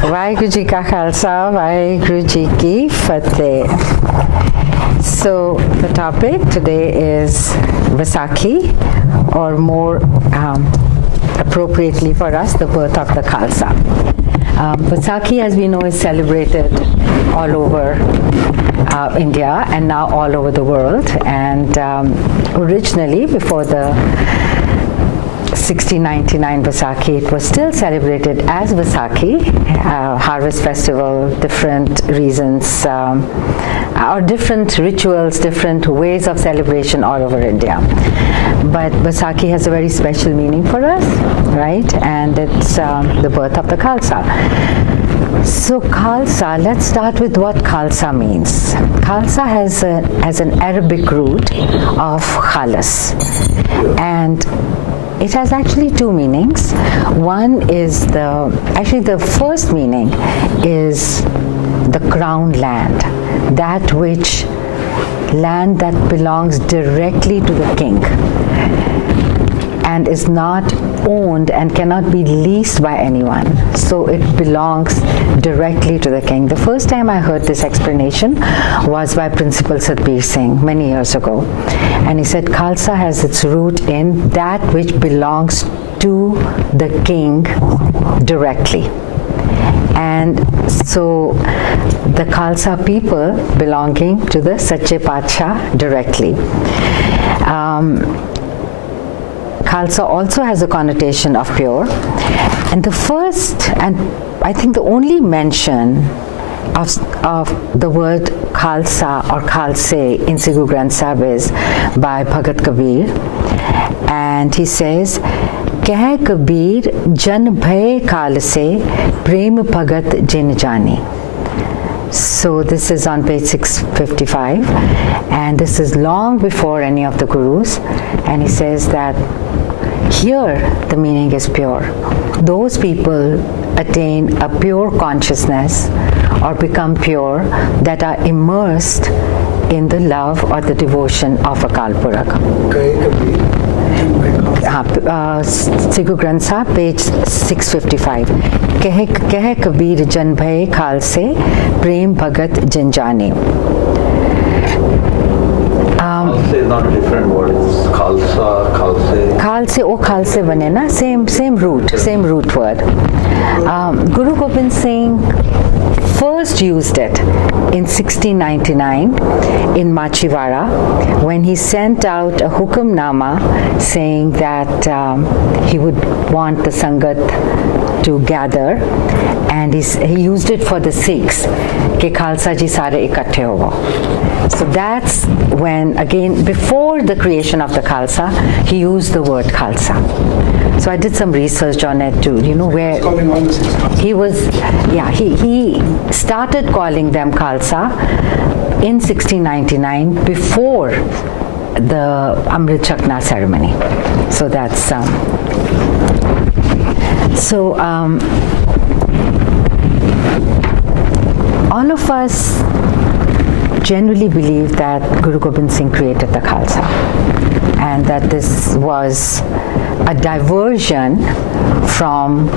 Vaheguru Ji Ka Khalsa, Vaheguru Ji Ki Fateh. So the topic today is Vaisakhi, or more appropriately for us, the birth of the Khalsa. Vaisakhi, as we know, is celebrated all over India and now all over the world. And originally, before the 1699 Vaisakhi, it was still celebrated as Vaisakhi, harvest festival, different reasons, or different rituals, different ways of celebration all over India. But Vaisakhi has a very special meaning for us, right? And it's the birth of the Khalsa. So Khalsa, let's start with what Khalsa means. Khalsa has an Arabic root of khalas, and it has actually two meanings. One is the first meaning is the crown land, that which land that belongs directly to the king and is not owned and cannot be leased by anyone. So it belongs directly to the king. The first time I heard this explanation was by Principal Satbir Singh many years ago. And he said Khalsa has its root in that which belongs to the king directly. And so the Khalsa people belonging to the Sache Paatshah directly. Khalsa also has a connotation of pure, and the first and I think the only mention of the word Khalsa or Khalse in Sikh Guru Granth Sahib is by Bhagat Kabir, and he says, Keh Kabir jan bhay Khalse prem bhagat jin jani. So this is on page 655, and this is long before any of the gurus, and he says that here the meaning is pure. Those people attain a pure consciousness or become pure that are immersed in the love or the devotion of Akal Purakh. Sikh Guru Granth Sahib, page 655. Keh Kabir jan bhay khalse prem bhagat jin jane. Khalse is not a different word. It's Khalsa, Khalse. Khalse, oh Khalse bane na, same root word. Guru Gobind Singh first used it in 1699 in Machhiwara, when he sent out a hukamnama saying that he would want the Sangat to gather, and he used it for the Sikhs, ke Khalsa ji sare ikatthe hovo. So that's when, again, before the creation of the Khalsa, he used the word Khalsa. So I did some research on it too, where he was, he started calling them Khalsa in 1699 before the Amrit Chakna ceremony. So that's, all of us generally believe that Guru Gobind Singh created the Khalsa, and that this was a diversion from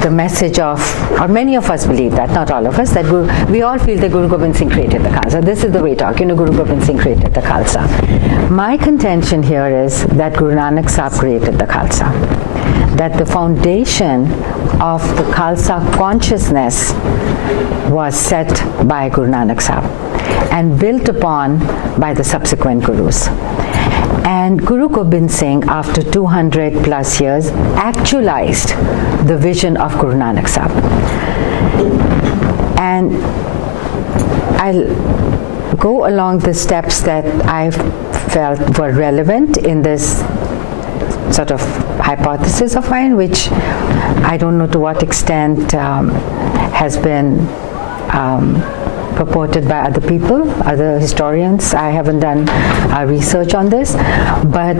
the message of, or many of us believe that, not all of us, that we all feel that Guru Gobind Singh created the Khalsa. This is the way talk, Guru Gobind Singh created the Khalsa. My contention here is that Guru Nanak Sahib created the Khalsa, that the foundation of the Khalsa consciousness was set by Guru Nanak Sahib and built upon by the subsequent Gurus. And Guru Gobind Singh, after 200 plus years, actualized the vision of Guru Nanak Sahib. And I'll go along the steps that I felt were relevant in this sort of hypothesis of mine, which I don't know to what extent has been purported by other people, other historians. I haven't done research on this, but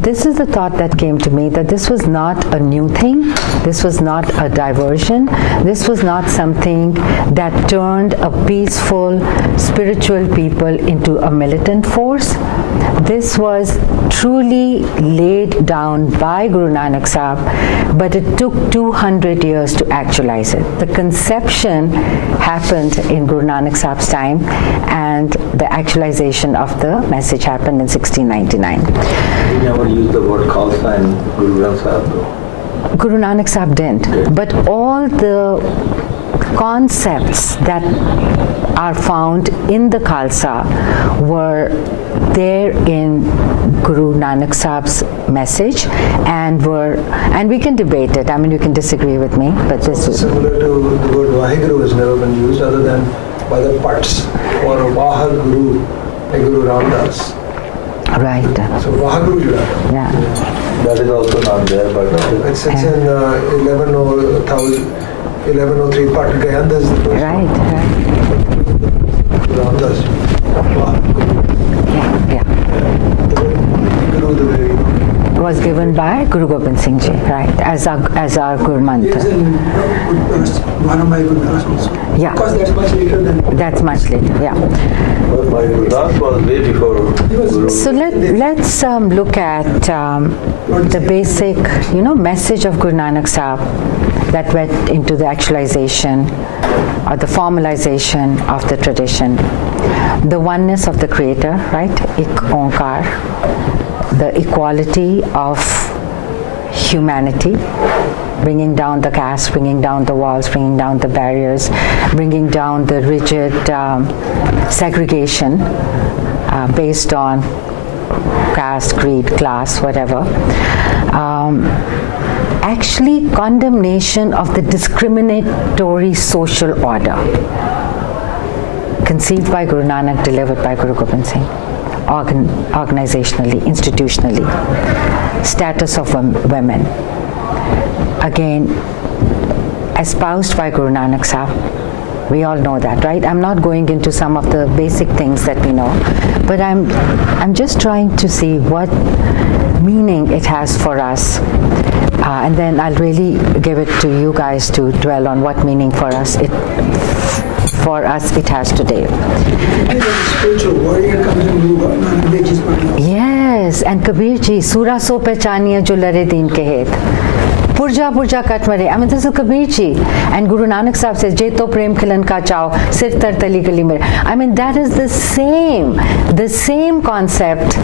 this is the thought that came to me, that this was not a new thing, This was not a diversion. This was not something that turned a peaceful, spiritual people into a militant force. This was truly laid down by Guru Nanak Sahib, but it took 200 years to actualize it. The conception happened in Guru Nanak Sahib's time, and the actualization of the message happened in 1699. You never used the word Khalsa in Guru Granth Sahib though. Guru Nanak Sahib didn't, but all the concepts that are found in the Khalsa were there in Guru Nanak Sahib's message, and we can debate it. I mean, you can disagree with me, but this is similar to the word Vaheguru has never been used other than by the Pats or Vahaguru, like Guru Ramdas. right. So Vahaguru should have. Yeah. That is also not there, but It's in 1103 Pat Gayandas is the first Right. Guru Ramdas. Yeah. Guru, the way Was given by Guru Gobind Singh Ji, right, as our Guru Mantra. There's one of my Gurdwaras also. Yeah. Because that's much later than. That's much later, yeah. but my Gurdas was way before Guru. So let's look at the basic, message of Guru Nanak Sahib that went into the actualization or the formalization of the tradition. The oneness of the Creator, right? Ik Onkar. The equality of humanity, bringing down the caste, bringing down the walls, bringing down the barriers, bringing down the rigid segregation based on caste, creed, class, whatever. Actually, condemnation of the discriminatory social order conceived by Guru Nanak, delivered by Guru Gobind Singh. Organizationally, institutionally, status of women, again espoused by Guru Nanak Sahib. We all know that, right? I'm not going into some of the basic things that we know, but I'm just trying to see what meaning it has for us, and then I'll really give it to you guys to dwell on what meaning for us it has today. The spiritual warrior comes in Guru Nanak Dev Ji's body. Yes, and Kabir ji, Sura so pehchaniya jo lare deen ke het. Purja purja kat mare. I mean, this is Kabir ji. And Guru Nanak Sahib says, Je to prem khilan ka chao, sir tar tali gali mere. I mean, that is the same concept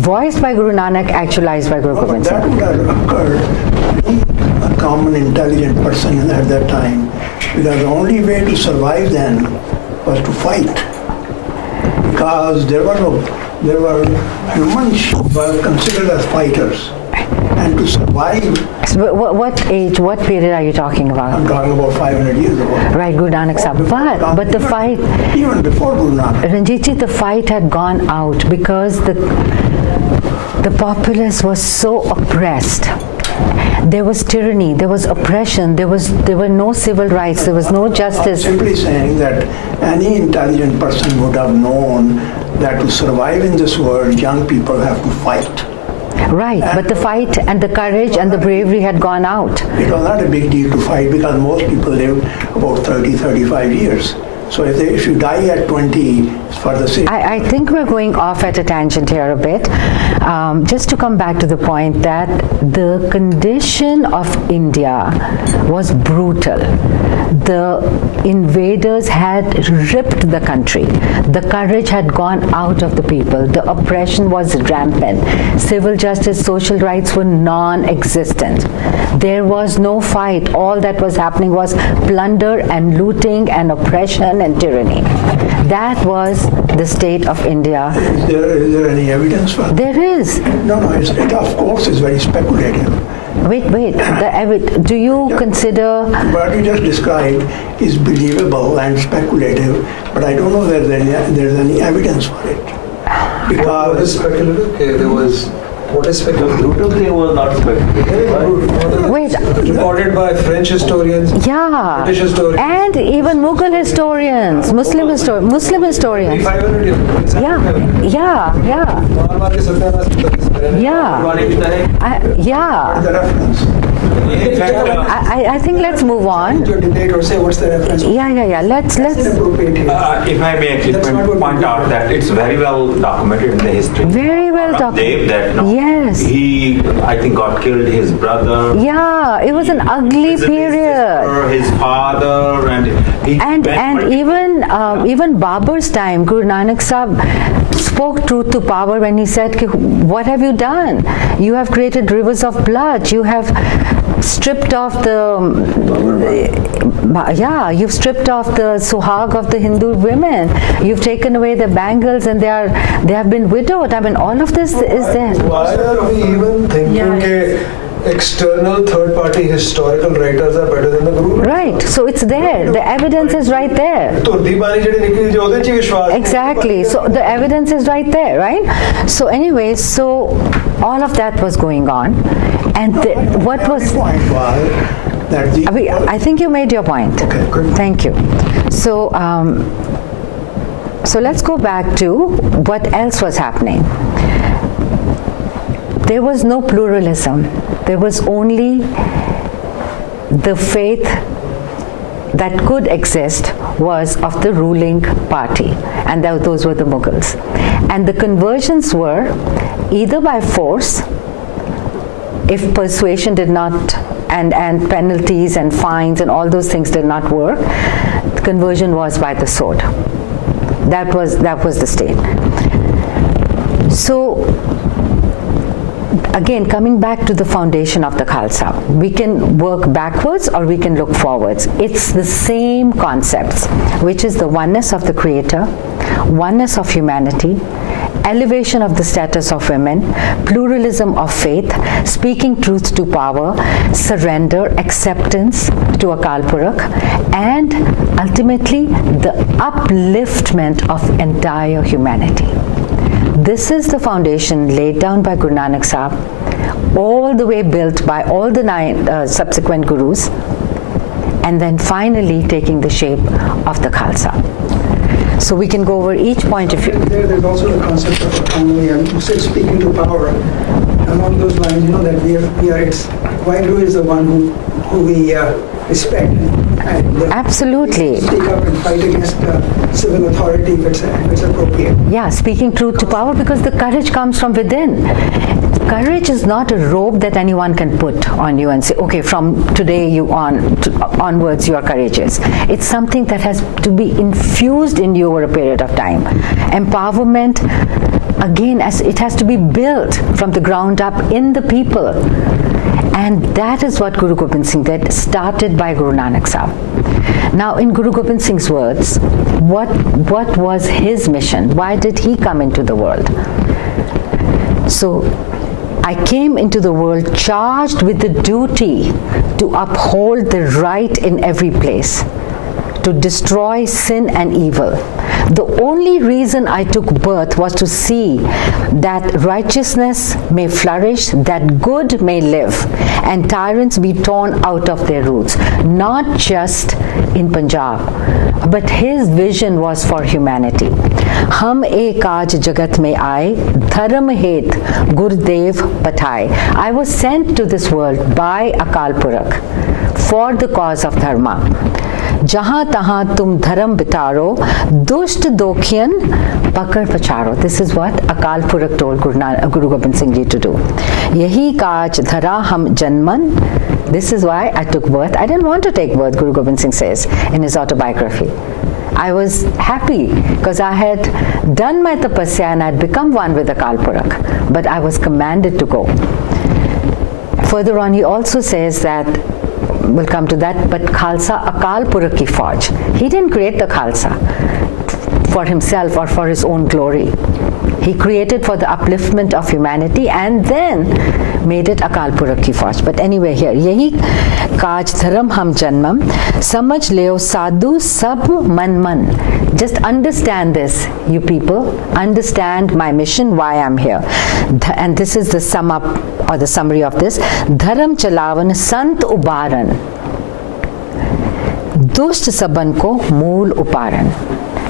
voiced by Guru Nanak, actualized by Guru Gobind That Singh. would have occurred a common intelligent person at that time, because the only way to survive then was to fight, because there were humans who were considered as fighters, and to survive. So what age, what period are you talking I'm about? talking about 500 years ago. Right, Guru Nanak Sahib. But the fight, Even before Guru Nanak. Ranjit ji, the fight had gone out because the populace was so oppressed. There was tyranny, there was oppression, there were no civil rights, there was no justice. I'm simply saying that any intelligent person would have known that to survive in this world, young people have to fight. Right, but the fight and the courage and the bravery had gone out. It was not a big deal to fight because most people live about 30, 35 years. So if you die at 20, it's for the sake. I think we're going off at a tangent here a bit. Just to come back to the point that the condition of India was brutal. The invaders had ripped the country. The courage had gone out of the people. The oppression was rampant. Civil justice, social rights were non-existent. There was no fight. All that was happening was plunder and looting and oppression and tyranny. That was the state of India. Is there any evidence for that? There is. No, it of course is very speculative. Wait. Do you consider? What you just described is believable and speculative, but I don't know that there's any evidence for it. What is Because speculative? Okay, there was. What is The speculative? brutal thing was not speculative. Wait. Reported by French historians, Yeah. British historians. And even Mughal historians, Muslim historians. 500 years. Yeah. मार के सत्यानाश कर Yeah. Everybody with the head. Yeah. the reference. In fact, I think let's move on. Your debate or say what's the reference. Yeah. Let's. Inappropriate here. if I may actually That's not what point we out do. that it's very well documented in the history. Very well Dev, that no, Yes. he, I think, got killed. His brother. Yeah, it was an ugly visited period. His father, and he And went even Babur's time, Guru Nanak Sahib spoke truth to power when he said, "Ki, what have you done? You have created rivers of blood. You have stripped off you've stripped off the suhag of the Hindu women. You've taken away the bangles, and they have been widowed. I mean, all of this is there." Why are we even thinking that external third-party historical writers are better than the Guru? Right. So it's there. The evidence is right there. ਧੁਰਦੀ ਬਾਣੀ ਜਿਹੜੀ ਨਿਕਲੀ ਜੋ ਉਹਦੇ 'ਚ ਹੀ ਵਿਸ਼ਵਾਸ ਨਹੀਂ। Exactly. So the evidence is right there, right? So anyway, so all of that was going on, and what was? The point was that the I think you made your point. Okay, good. Thank you. So, so let's go back to what else was happening. There was no pluralism. There was only the faith that could exist was of the ruling party, and those were the Mughals. And the conversions were either by force, if persuasion did not, and penalties and fines and all those things did not work, the conversion was by the sword. That was the state. So again, coming back to the foundation of the Khalsa, we can work backwards or we can look forwards. It's the same concepts, which is the oneness of the Creator, oneness of humanity, elevation of the status of women, pluralism of faith, speaking truth to power, surrender, acceptance to Akal Purakh, and ultimately the upliftment of entire humanity. This is the foundation laid down by Guru Nanak Sahib, all the way built by all the 9 subsequent gurus, and then finally taking the shape of the Khalsa. So we can go over each point if you... There's also the concept of autonomy, and you said speaking to power. Along those lines, you know that we are its Vaheguru is the one who we respect. And Absolutely. Speak up and fight against civil authority if it's appropriate. Yeah, speaking truth to power, because the courage comes from within. Courage is not a robe that anyone can put on you and say, okay, from today onwards you are courageous. It's something that has to be infused in you over a period of time. Empowerment, again, as it has to be built from the ground up in the people. And that is what Guru Gobind Singh did, started by Guru Nanak Sahib. Now, in Guru Gobind Singh's words, what was his mission? Why did he come into the world? So, I came into the world charged with the duty to uphold the right in every place, to destroy sin and evil. The only reason I took birth was to see that righteousness may flourish, that good may live, and tyrants be torn out of their roots, not just in Punjab, but his vision was for humanity. Hum ek aaj jagat mein aaye, dharm het Gurdev pathaye. I was sent to this world by Akal Purakh for the cause of dharma. Jahan tahan tum dharam bitaro, dusht dokhiyan pakad pacharo. This is what Akal Purakh told Guru Gobind Singh Ji to do. Yahi kaaj dhara hum janman. This is why I took birth. I didn't want to take birth, Guru Gobind Singh says in his autobiography. I was happy because I had done my tapasya and I had become one with Akal Purakh, but I was commanded to go. Further on, he also says that, we'll come to that, but Khalsa Akal Purakh ki Fauj. He didn't create the Khalsa for himself or for his own glory. He created for the upliftment of humanity and then made it Akal Purakh ki Fauj. But anyway, here, yahi kaaj dharam hum janmam, samajh leo sadhu sab man man. Just understand this, you people. Understand my mission, why I'm here. And this is the sum up or the summary of this. Dharam chalavan sant ubaran, dusht saban ko mool uparan.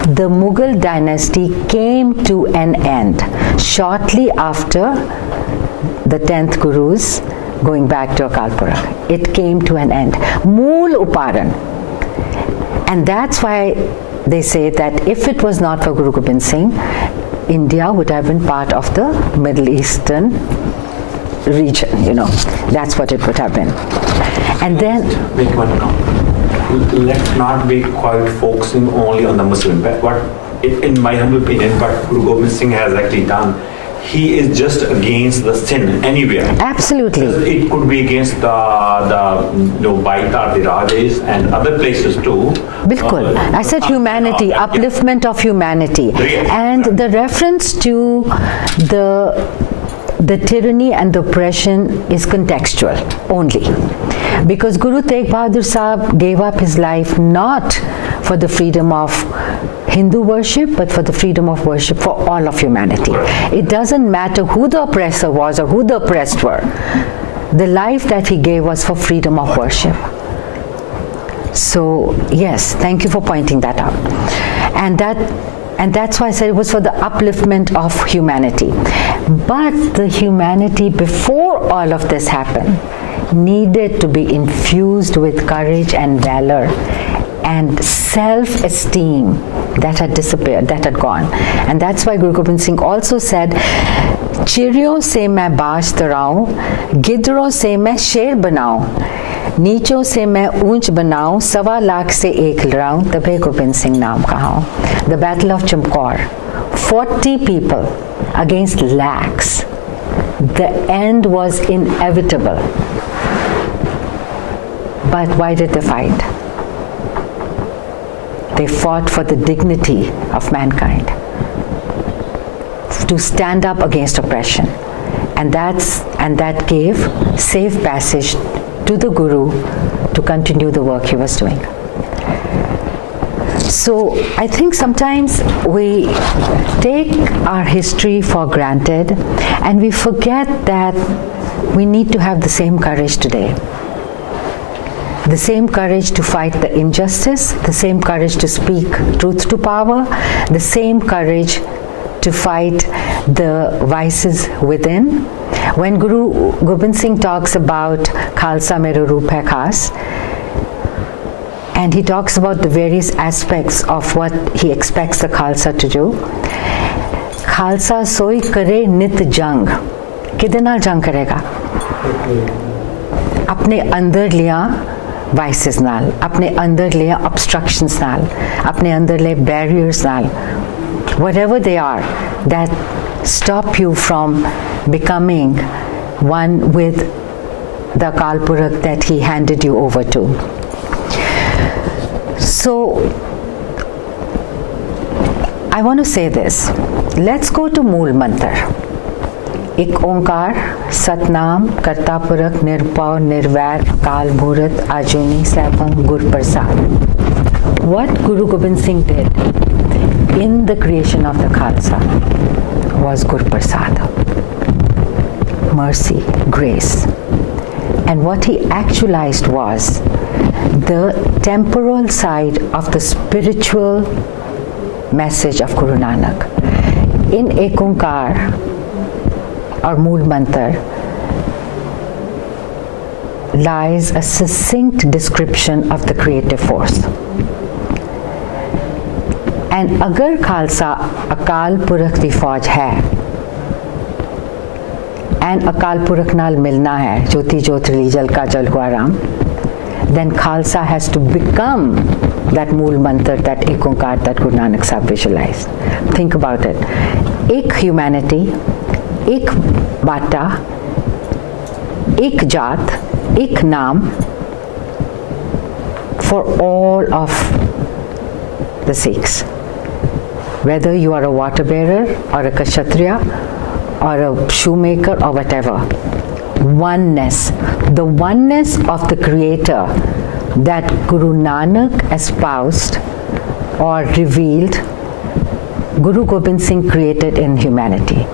The Mughal dynasty came to an end shortly after the 10th Guru's going back to Akal Purakh. It came to an end. Mool Uparan. And that's why they say that if it was not for Guru Gobind Singh, India would have been part of the Middle Eastern region, That's what it would have been. And then... Make one now. Let's not be quite focusing only on the Muslim. What, in my humble opinion, what Guru Gobind Singh has actually done, he is just against the sin anywhere. Absolutely. It could be against the VICHAAR, the Rajas, and other places too. Bilkul. I said humanity, upliftment of humanity. And the reference to the tyranny and the oppression is contextual only. Because Guru Tegh Bahadur Sahib gave up his life not for the freedom of Hindu worship, but for the freedom of worship for all of humanity. It doesn't matter who the oppressor was or who the oppressed were. The life that he gave was for freedom of worship. So, yes, thank you for pointing that out. And that's why I said it was for the upliftment of humanity. But the humanity before all of this happened needed to be infused with courage and valor and self-esteem that had disappeared, that had gone. And that's why Guru Gobind Singh also said, Chiryo se main baaj tarau, gidro se main sher banau, नीचों से मैं ऊंच बनाऊं, 1.25 लाख से एक लड़ाऊं, तबे गोबिंद सिंह नाम कहाऊं. The Battle of Chamkaur, 40 people against lakhs. The end was inevitable. But why did they fight? They fought for the dignity of mankind, to stand up against oppression, and that gave safe passage to the Guru to continue the work he was doing. So I think sometimes we take our history for granted and we forget that we need to have the same courage today. The same courage to fight the injustice, the same courage to speak truth to power, the same courage to fight the vices within. When Guru Gobind Singh talks about Khalsa Mera Roop Hai Khas, and he talks about the various aspects of what he expects the Khalsa to do. Khalsa soi kare nit jang. Kide naal jang karega? Apne andar liya vices naal, apne andar liya obstructions naal, apne andar liya barriers naal, whatever they are that stop you from becoming one with the Akal Purakh that he handed you over to. So I want to say this. Let's go to Mool Mantar. Ik Onkar, Satnam, Karta Purakh, Nirpav, Nirvair, Akal Murad, Ajuni, Saibang, Gur Prasad. What Guru Gobind Singh did in the creation of the Khalsa was Gur Prasad. Mercy, grace. And what he actualized was the temporal side of the spiritual message of Guru Nanak. In Ek Onkar or Mool Mantar lies a succinct description of the creative force. And agar Khalsa Akal Purakh di Fauj hai, and Akal Purakh naal milna hai, Jyoti Jyotri Jal Ka Jal Hua Ram, then Khalsa has to become that Mool Mantar, that Ek Onkar that Guru Nanak Sahib visualized. Think about it. Ek humanity, ek bata, ek jaat, ek naam for all of the Sikhs. Whether you are a water bearer or a kshatriya or a shoemaker or whatever. Oneness. The oneness of the Creator that Guru Nanak espoused or revealed, Guru Gobind Singh created in humanity.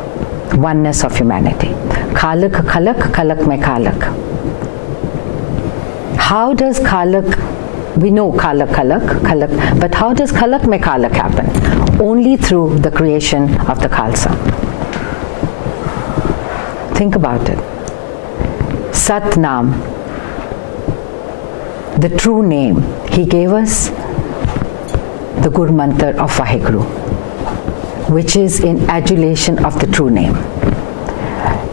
Oneness of humanity. Khalak khalak, khalak mein khalak. How does khalak, we know khalak khalak, khalak, but how does khalak mein khalak happen? Only through the creation of the Khalsa. Think about it. Sat Nam, the true name. He gave us the Gur Mantra of Vaheguru, which is in adulation of the true name.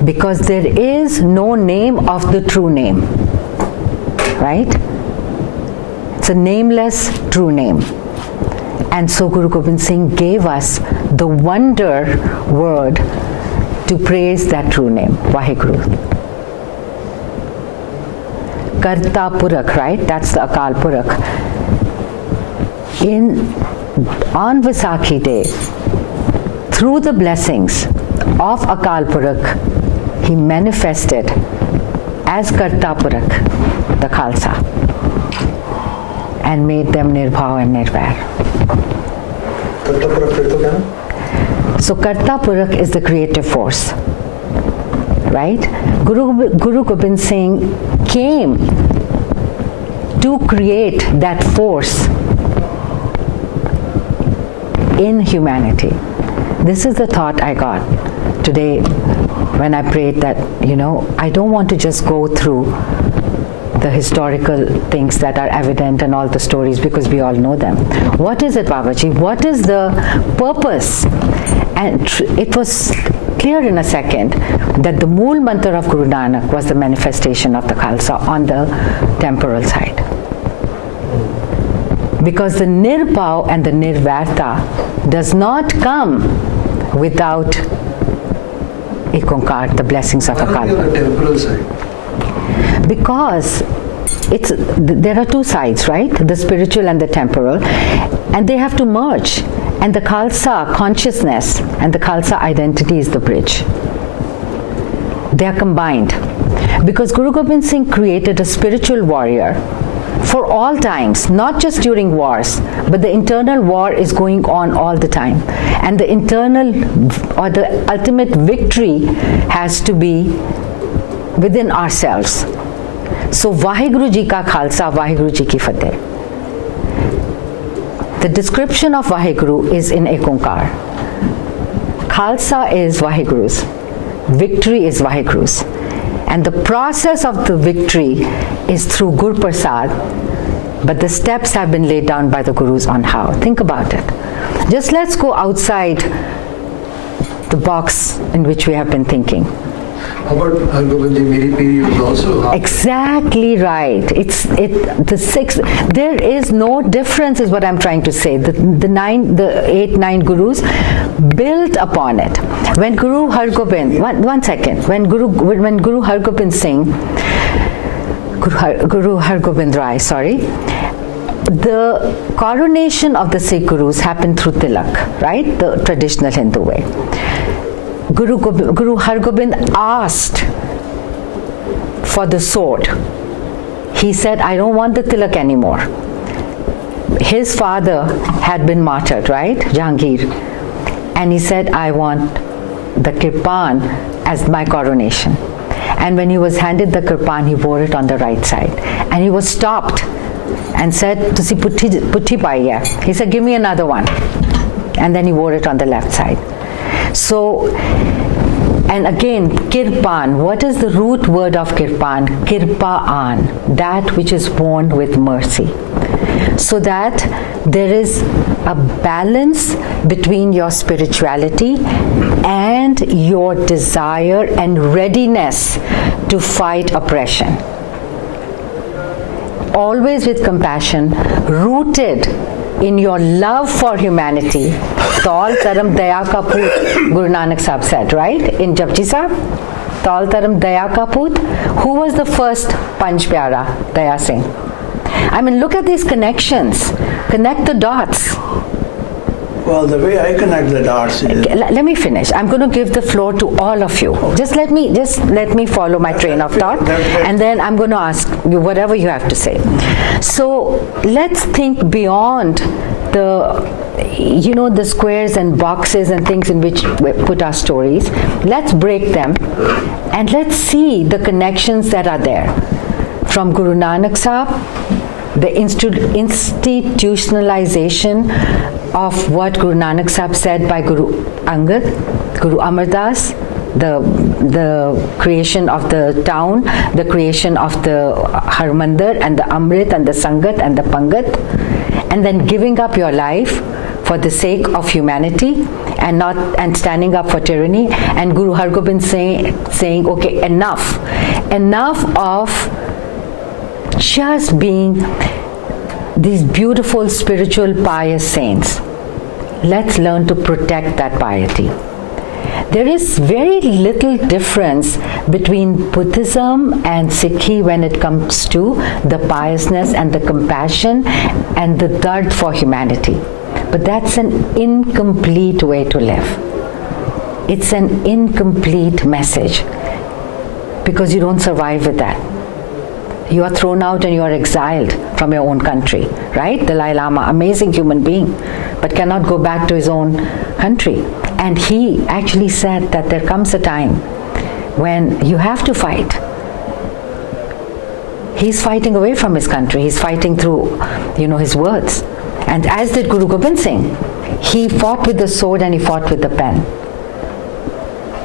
Because there is no name of the true name, right? It's a nameless true name. And so Guru Gobind Singh gave us the wonder word to praise that true name, Vaheguru. Karta Purakh, right? That's the Akal Purakh. On Vaisakhi day, through the blessings of Akal Purakh, he manifested as Karta Purakh, the Khalsa, and made them Nirbhav and Nirvair. So Karta Purakh is the creative force, right? Guru Gobind Singh came to create that force in humanity. This is the thought I got today when I prayed that, I don't want to just go through the historical things that are evident and all the stories, because we all know them. What is it, Babaji? What is the purpose? And it was clear in a second that the Mool Mantra of Guru Nanak was the manifestation of the Khalsa on the temporal side. Because the Nirbhav and the Nirvarta does not come without Ikonkar, the blessings of Akal. On the temporal side. Because there are two sides, right? The spiritual and the temporal, and they have to merge. And the Khalsa consciousness and the Khalsa identity is the bridge. They are combined. Because Guru Gobind Singh created a spiritual warrior for all times, not just during wars, but the internal war is going on all the time. And the internal or the ultimate victory has to be within ourselves. So Vaheguru Ji ka Khalsa, Vaheguru Ji ki Fateh. The description of Vaheguru is in Ikonkar. Khalsa is Vaheguru's. Victory is Vaheguru's. And the process of the victory is through Gur Prasad, but the steps have been laid down by the Gurus on how. Think about it. Just let's go outside the box in which we have been thinking. How about Hargobind Ji Meri Piri was also Exactly right. The six. There is no difference, is what I'm trying to say. The 8-9 gurus built upon it. When Guru Hargobind, one second. When Guru Hargobind Singh, Guru Hargobind Rai, sorry. The coronation of the Sikh Gurus happened through Tilak, right? The traditional Hindu way. Guru Hargobind asked for the sword. He said, I don't want the tilak anymore. His father had been martyred, right? Jahangir. And he said, I want the kirpan as my coronation. And when he was handed the kirpan, he wore it on the right side. And he was stopped and said, Tusi putti pai hai. He said, give me another one. And then he wore it on the left side. So, and again, kirpan, what is the root word of kirpan? Kirpaan, that which is worn with mercy. So that there is a balance between your spirituality and your desire and readiness to fight oppression. Always with compassion, rooted in your love for humanity. Taal Taram Daya Ka Poot, Guru Nanak Sahib said, right? In Japji Sahib, Taal Taram Daya Ka Poot. Who was the first Panch Pyara? Daya Singh. I mean, look at these connections. Connect the dots. Well, the way I connect the dots is... Let me finish. I'm going to give the floor to all of you. Just let me follow my train of thought, and then I'm going to ask you whatever you have to say. So let's think beyond the squares and boxes and things in which we put our stories. Let's break them and let's see the connections that are there. From Guru Nanak Sahib, the institutionalization of what Guru Nanak Sahib said by Guru Angad, Guru Amar Das, the creation of the town, the creation of the Harmandir and the Amrit and the Sangat and the Pangat, and then giving up your life for the sake of humanity and standing up for tyranny, and Guru Har Gobind saying, okay, enough of just being these beautiful spiritual pious saints. Let's learn to protect that piety. There is very little difference between Buddhism and Sikhi when it comes to the piousness and the compassion and the dard for humanity. But that's an incomplete way to live. It's an incomplete message because you don't survive with that. You are thrown out and you are exiled from your own country, right? Dalai Lama, amazing human being, but cannot go back to his own country. And he actually said that there comes a time when you have to fight. He's fighting away from his country. He's fighting through, his words. And as did Guru Gobind Singh. He fought with the sword and he fought with the pen.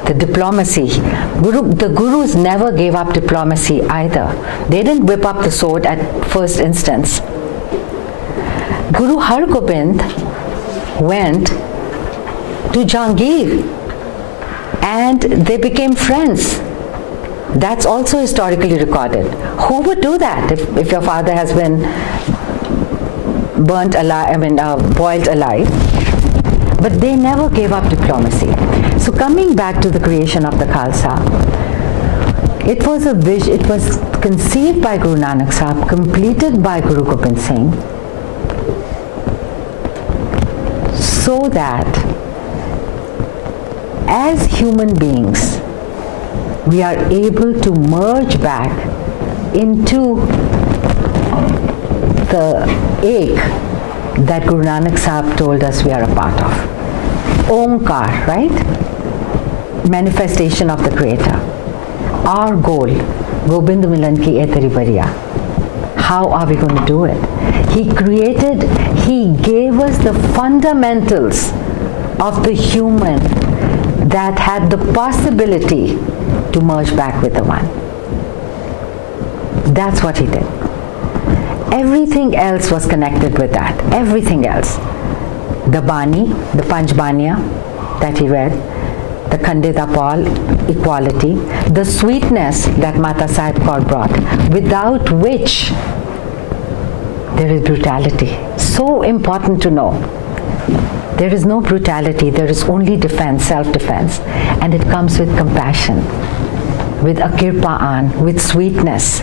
The diplomacy. The Gurus never gave up diplomacy either. They didn't whip up the sword at first instance. Guru Har Gobind went to Jahangir and they became friends. That's also historically recorded. Who would do that if your father has been boiled alive? But they never gave up diplomacy. So coming back to the creation of the Khalsa, it was a vision. It was conceived by Guru Nanak Sahib, completed by Guru Gobind Singh, so that as human beings, we are able to merge back into the egg that Guru Nanak Sahib told us we are a part of. Omkar, right? Manifestation of the Creator. Our goal, Gobind Milan ki ye teri bariya. How are we going to do it? He gave us the fundamentals of the human that had the possibility to merge back with the One. That's what he did. Everything else was connected with that. Everything else. The Bani, the Panchbaniya that he read, the Khandita Paul, equality, the sweetness that Mata Sahib Kaur brought, without which there is brutality. So important to know. There is no brutality, there is only defense, self-defense. And it comes with compassion, with akirpaan, with sweetness.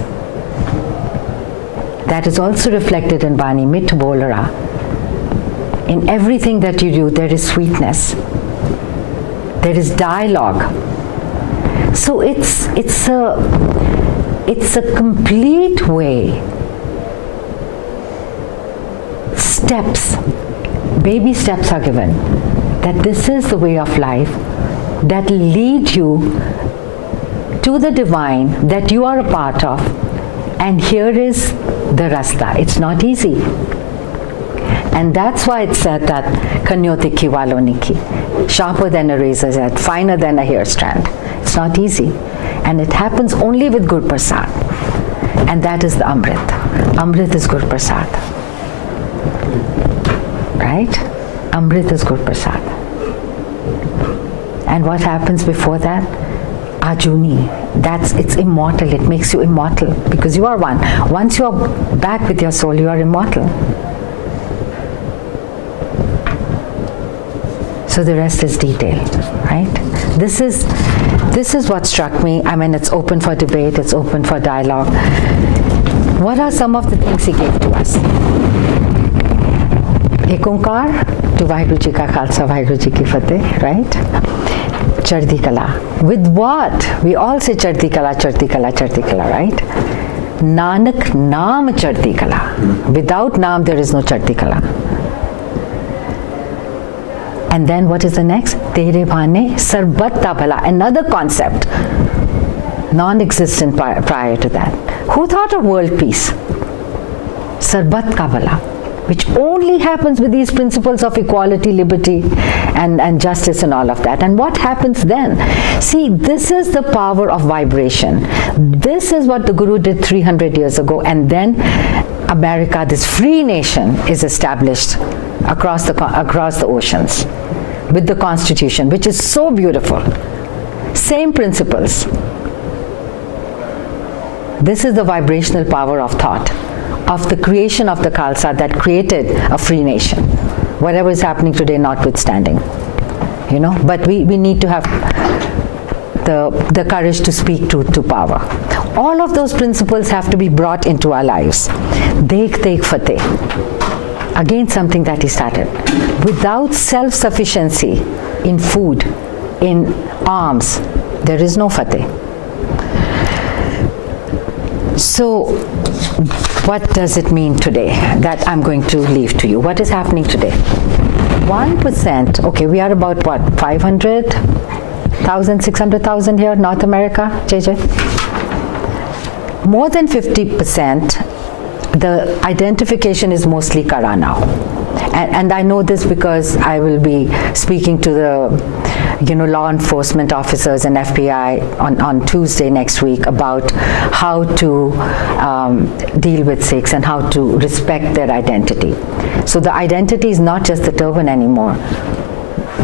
That is also reflected in Bani, Mit Bolra. In everything that you do, there is sweetness. There is dialogue. So it's a complete way. Steps, baby steps are given. That this is the way of life that will lead you to the divine that you are a part of. And here is the rasta. It's not easy. And that's why it's said that Kanyoti ki waloniki, sharper than a razor's edge, finer than a hair strand. It's not easy. And it happens only with Gur Prasad. And that is the Amrit. Amrit is Gur Prasad. Right? Amrit is Gur Prasad. And what happens before that? Ajuni. It's immortal. It makes you immortal because you are one. Once you are back with your soul, you are immortal. So the rest is detail, right? This is what struck me. I mean, it's open for debate. It's open for dialogue. What are some of the things he gave to us? Ek Onkar, to Vaheguru Ji Ka Khalsa, Vaheguru Ji Ki Fateh, right? Chardi Kala. With what? We all say Chardi Kala, Chardi Kala, Chardi Kala, right? Nanak Naam Chardi Kala. Without Naam, there is no Chardi Kala. And then what is the next? Tere Bhane Sarbat Ta Bhala. Another concept, non-existent prior to that. Who thought of world peace? Sarbat Ka Bhala. which only happens with these principles of equality, liberty, and justice and all of that. And what happens then? See, this is the power of vibration. This is what the Guru did 300 years ago, and then America, this free nation, is established across the oceans with the Constitution, which is so beautiful. Same principles. This is the vibrational power of thought, of the creation of the Khalsa that created a free nation. Whatever is happening today notwithstanding. You know, but we need to have the courage to speak truth to power. All of those principles have to be brought into our lives. Dekh Dekh Fateh. Again, something that he started. Without self-sufficiency in food, in arms, there is no Fateh. So, what does it mean today? That I'm going to leave to you. What is happening today? 1%, okay, we are about what, 500,000, 600,000 here, North America, JJ? More than 50%, the identification is mostly Kara now. And I know this because I will be speaking to the law enforcement officers and FBI on Tuesday next week about how to deal with Sikhs and how to respect their identity. So the identity is not just the turban anymore.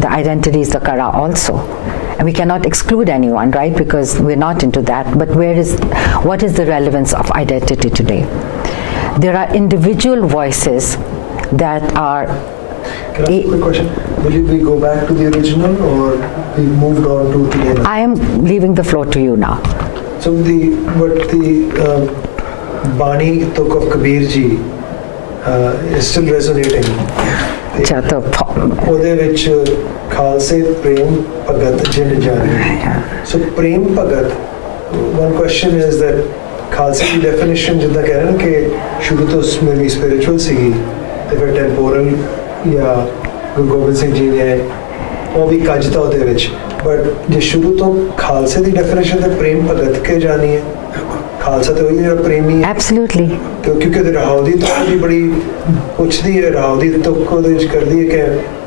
The identity is the Kara also. And we cannot exclude anyone, right? Because we're not into that. But what is the relevance of identity today? There are individual voices that are... Can I ask a quick question? Will we go back to the original or we moved on to today? I am leaving the floor to you now. So the Bani Tuk of Kabir ji is still resonating. ਉਹਦੇ ਵਿੱਚ ਖਾਲਸੇ ਪ੍ਰੇਮ ਭਗਤ ਜਿਨ ਜਾਣੀ. So Prem Bhagat, one question is that ਖਾਲਸੇ ਦੀ definition ਜਿੱਦਾਂ ਕਹਿ ਰਹੇ ਨੇ ਕਿ ਸ਼ੁਰੂ ਤੋਂ ਮੇਰੀ spiritual ਸੀਗੀ ਤੇ ਫਿਰ temporal ਜਾਂ ਗੁਰੂ ਗੋਬਿੰਦ ਸਿੰਘ ਜੀ ਨੇ ਉਹ ਵੀ ਕੱਜਤਾ ਉਹਦੇ ਵਿੱਚ, but ਜੇ ਸ਼ੁਰੂ ਤੋਂ ਖਾਲਸੇ ਦੀ definition ਤੇ ਪ੍ਰੇਮ ਭਗਤ ਕੇ ਜਾਣੀ ਹੈ, ਖਾਲਸਾ ਤੇ ਉਹੀ ਜਿਹੜਾ ਪ੍ਰੇਮੀ ਹੈ. Absolutely. ਕਿਉਂਕਿ ਰਾਹੂ ਦੀ ਤੁਕ ਵੀ ਬੜੀ ਪੁੱਛਦੀ ਹੈ, ਰਾਹੂ ਦੀ ਤੁਕ ਉਹਦੇ ਵਿੱਚ ਕਰਦੀ ਹੈ ਕਿ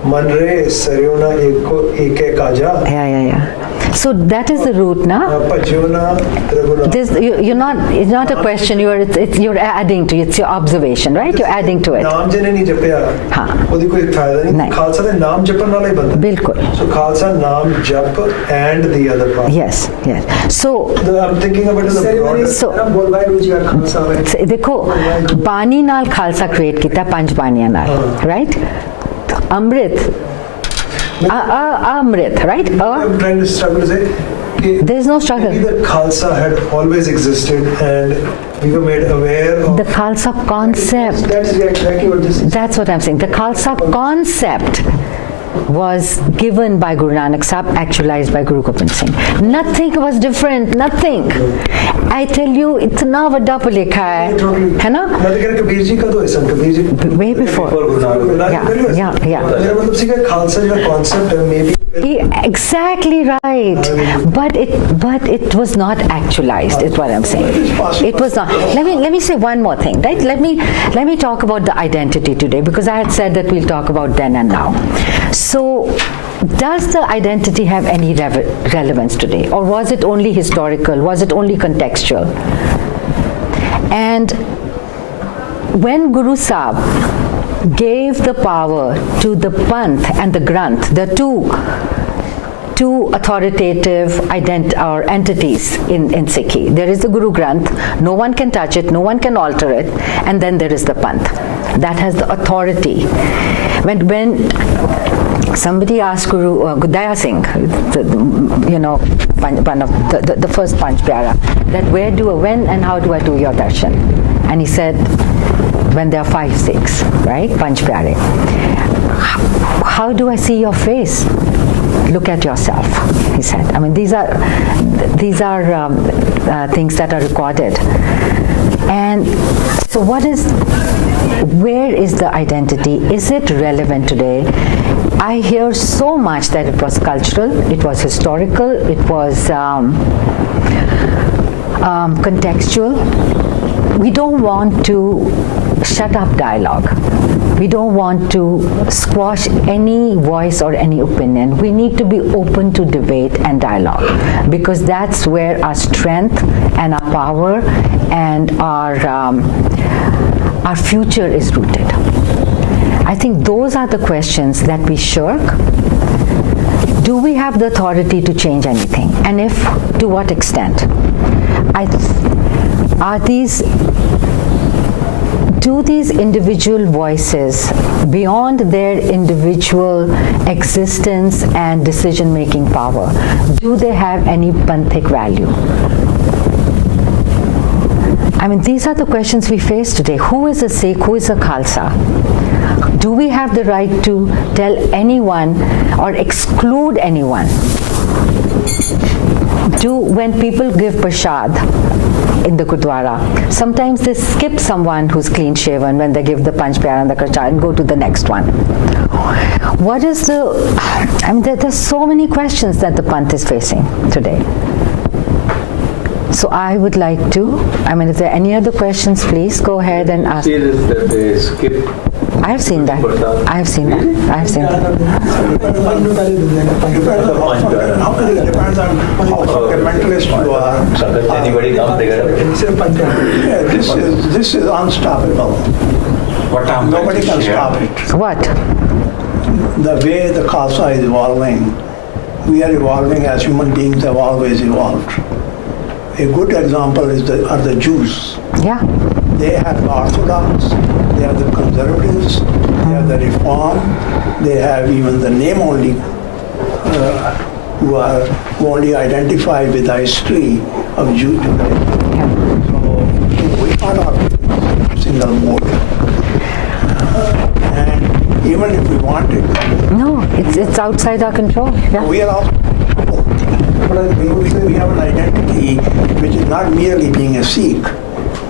ਮਨ ਰੇ ਸਰਿਓ ਨਾ ਏਕੇ Kaza. Yeah. So that is the root, na? ਭਜਿਓ ਨਾ Raghunath. It's not a question. You're adding to it. It's your observation, right? You're adding to it. ਨਾਮ ਜਿਹਨੇ ਨਹੀਂ ਜਪਿਆ ਉਹਦੀ ਕੋਈ ਫਾਇਦਾ ਨਹੀਂ. ਖਾਲਸਾ ਦੇ ਨਾਮ ਜਪਣ ਵਾਲਾ ਹੀ ਬੰਦਾ. ਬਿਲਕੁਲ. So ਖਾਲਸਾ ਨਾਮ ਜਪ and the other part. Yes. So I'm thinking about the broader. So देखो बानी नाल खालसा क्रिएट किया पंज बानियां नाल, right? Amrit right? I'm trying to struggle to say there is no struggle. The Khalsa had always existed and we were made aware of the Khalsa concept. That's exactly what this is. That's what I'm saying. The Khalsa concept was given by Guru Nanak Sahib, actualized by Guru Gobind Singh. Nothing was different, nothing. I tell you, itna vada pulekha hai na? Kabir ji ka to hai, Kabir ji way before. Yeah. मेरा मतलब सीखा खालसा जो concept है maybe. Exactly right, but it was not actualized. Is what I'm saying. It was not. Let me say one more thing, right? Let me talk about the identity today, because I had said that we'll talk about then and now. So, does the identity have any relevance today, or was it only historical? Was it only contextual? And when Guru Sahib gave the power to the Panth and the Granth, the two authoritative entities in Sikhi. There is the Guru Granth, no one can touch it, no one can alter it, and then there is the Panth that has the authority. When somebody asked Guru Gurdwara Singh, one of the first Panch Pyara, that when and how do I do your darshan? And he said, when there are 5 Sikhs, right? Panch Pyare. How do I see your face? Look at yourself, he said. I mean, these are things that are recorded. And so where is the identity? Is it relevant today? I hear so much that it was cultural, it was historical, it was contextual. We don't want to shut up dialogue. We don't want to squash any voice or any opinion. We need to be open to debate and dialogue, because that's where our strength and our power and our future is rooted. I think those are the questions that we shirk. Do we have the authority to change anything? And if, to what extent? Do these individual voices, beyond their individual existence and decision-making power, do they have any panthic value? I mean, these are the questions we face today. Who is a Sikh? Who is a Khalsa? Do we have the right to tell anyone or exclude anyone? When people give prasad in the Gurdwara, sometimes they skip someone who's clean shaven when they give the panch pyara and the prasad and go to the next one. What is there's so many questions that the Panth is facing today. So I would like to, if there are any other questions, please go ahead and ask. See this, that they skip. I have seen that. I have seen that. I have seen that. Depends on how fundamentalist you are. Anybody come, they get This is unstoppable. Nobody can stop it. What? The way the Khalsa is evolving, we are evolving as human beings have always evolved. A good example are the Jews. Yeah. They have the Orthodox, they have the conservatives, they have the Reform, they have even the name only, who only identify with the history of Judaism. So we are not a single mode. And even if we wanted, No, it's outside our control. Yeah. we are also. We have an identity which is not merely being a Sikh.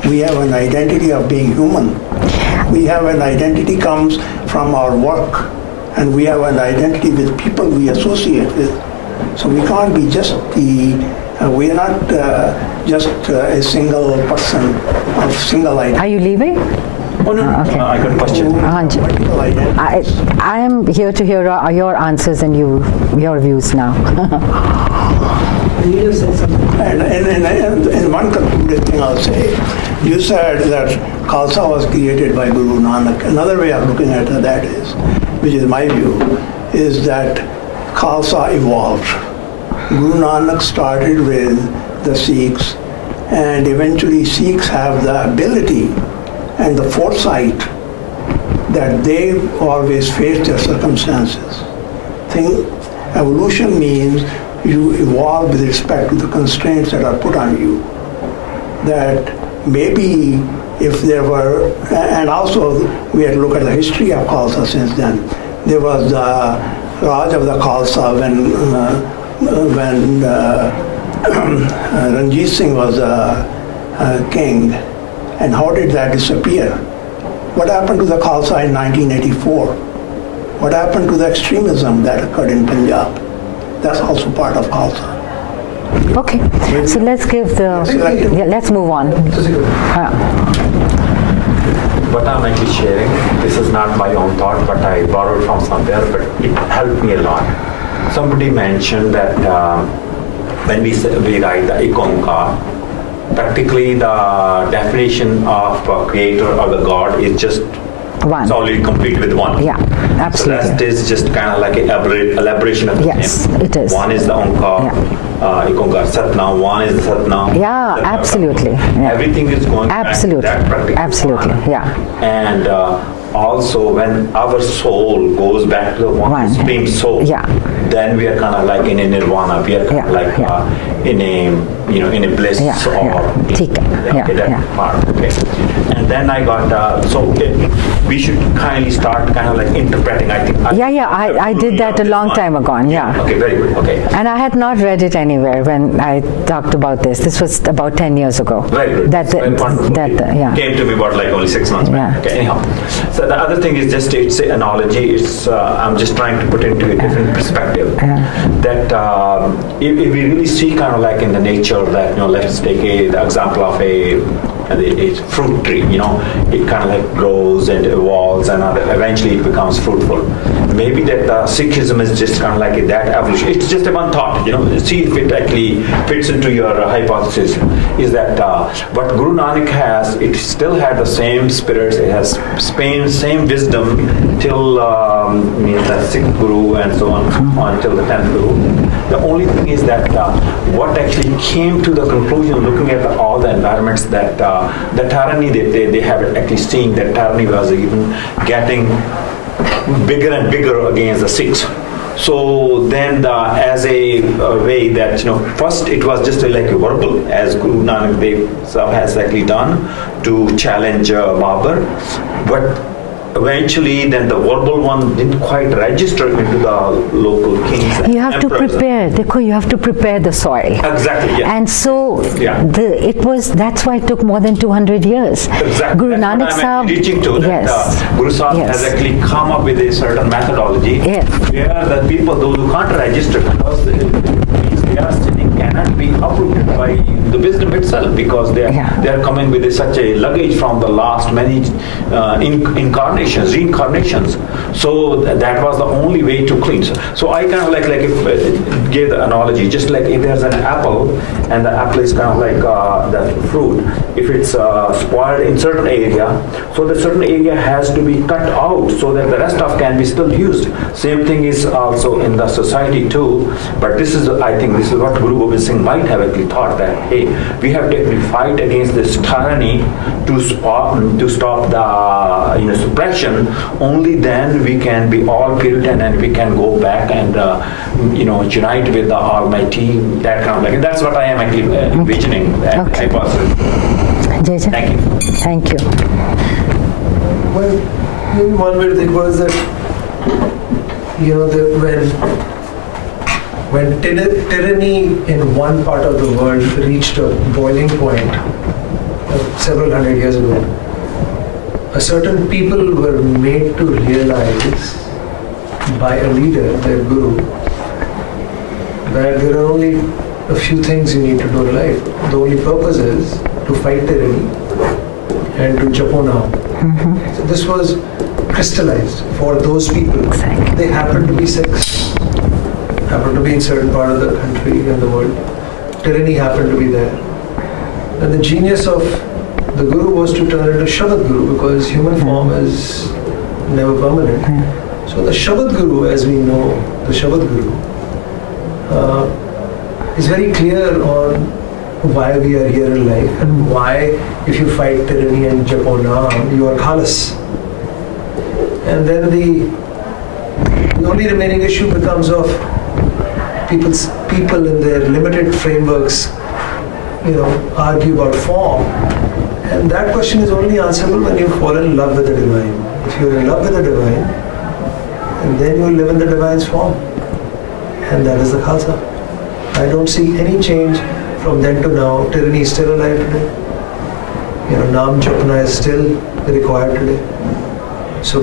We have an identity of being human. We have an identity comes from our work, and we have an identity with people we associate with. So we can't be just we are not just a single person or single identity. Are you leaving? Oh, no, Okay. I got a question. Anji, Multiple identities. I am here to hear your answers and your views now. You just said something. And one concluded thing I'll say, you said that Khalsa was created by Guru Nanak. Another way of looking at that is, which is my view, is that Khalsa evolved. Guru Nanak started with the Sikhs, and eventually Sikhs have the ability and the foresight that they always face their circumstances. Evolution means you evolve with respect to the constraints that are put on you. That maybe if there were, and also we had to look at the history of Khalsa since then. There was the Raj of the Khalsa when Ranjit Singh was a king. And how did that disappear? What happened to the Khalsa in 1984? What happened to the extremism that occurred in Punjab? That's also part of Khalsa. Okay, so let's let's move on. What I'm actually sharing, this is not my own thought, but I borrowed from somewhere, but it helped me a lot. Somebody mentioned that when we write the Ikonkar, practically the definition of creator or the God is just One. It's already complete with one. Yeah, absolutely. So that is just kind of like an elaboration of the Yes, name. it is. One is the Onkar, Ikonkar Satnam, one is the Satnam. Yeah, Satnam. absolutely. Yeah. Everything is going Absolutely. back to that practical Absolutely, one. yeah. And also when our soul goes back to the one supreme soul, Yeah. then we are kind of like in a nirvana. We are kind of like in a in a bliss Yeah, or yeah. that part. Okay. And then I got we should kindly start kind of like interpreting. I think. I did that a long time ago. Yeah. Okay, very good. Okay. And I had not read it anywhere when I talked about this. This was about 10 years ago. Very good. Came to me about like only 6 months back. Yeah. Okay, anyhow. So the other thing is just it's an analogy. It's I'm just trying to put into a different perspective. That if we really see kind of like in the nature that let's take the example of a and it's fruit tree. It kind of like grows and evolves, and eventually it becomes fruitful. Maybe that Sikhism is just kind of like that evolution. It's just a one thought. See if it actually fits into your hypothesis. Is that what Guru Nanak has? It still had the same spirits. It has same wisdom till the sixth Guru and so on until the 10th Guru. The only thing is that what actually came to the conclusion, looking at all the environments, that the tyranny they have actually seen that tyranny was even getting bigger and bigger against the Sikhs. So then, as a way that first it was just like a verbal, as Guru Nanak Dev has actually done to challenge Babur, but eventually then the verbal one didn't quite register into the local kings. You have to prepare. Dekho, you have to prepare the soil. Exactly. Yeah. And so that's why it took more than 200 years. Exactly. Guru That's Nanak what I'm Sahib. reaching to. That Guru Sahib has actually come up with a certain methodology where the people, those who can't register, because they are sitting, cannot be uprooted by the wisdom itself, because they are coming with such a luggage from the last many reincarnations. So that was the only way to cleanse. So I kind of like if, gave the analogy, just like if there's an apple and the apple is kind of like the fruit, if it's spoiled in certain area, so the certain area has to be cut out so that the rest of can be still used. Same thing is also in the society too. But I think this is what Guru Gobind Singh might have actually thought, that hey, we have to actually fight against this tyranny to stop the suppression. Only then we can be all Puritan and we can go back and unite with the Almighty. That kind of like, that's what I am actually envisioning. Okay. Jeja. Thank you. Thank you. Well, maybe one way to think was that when tyranny in one part of the world reached a boiling point several hundred years ago, a certain people were made to realize by a leader, their guru, that there are only a few things you need to do in life. The only purpose is to fight tyranny and to japo now. So this was crystallized for those people. Exactly. They happened to be Sikhs, happened to be in certain part of the country and the world. Tyranny happened to be there. And the genius of the Guru was to turn into Shabad Guru, because human form is never permanent. So the Shabad Guru, as we know, the Shabad Guru, is very clear on why we are here in life and why, if you fight tyranny and japo naam, you are khalas. And then the only remaining issue becomes of people in their limited frameworks, argue about form. And that question is only answerable when you fall in love with the divine. If you're in love with the divine, and then you will live in the divine's form. And that is the Khalsa. I don't see any change from then to now. Tyranny is still alive today. Naam Japna is still required today. So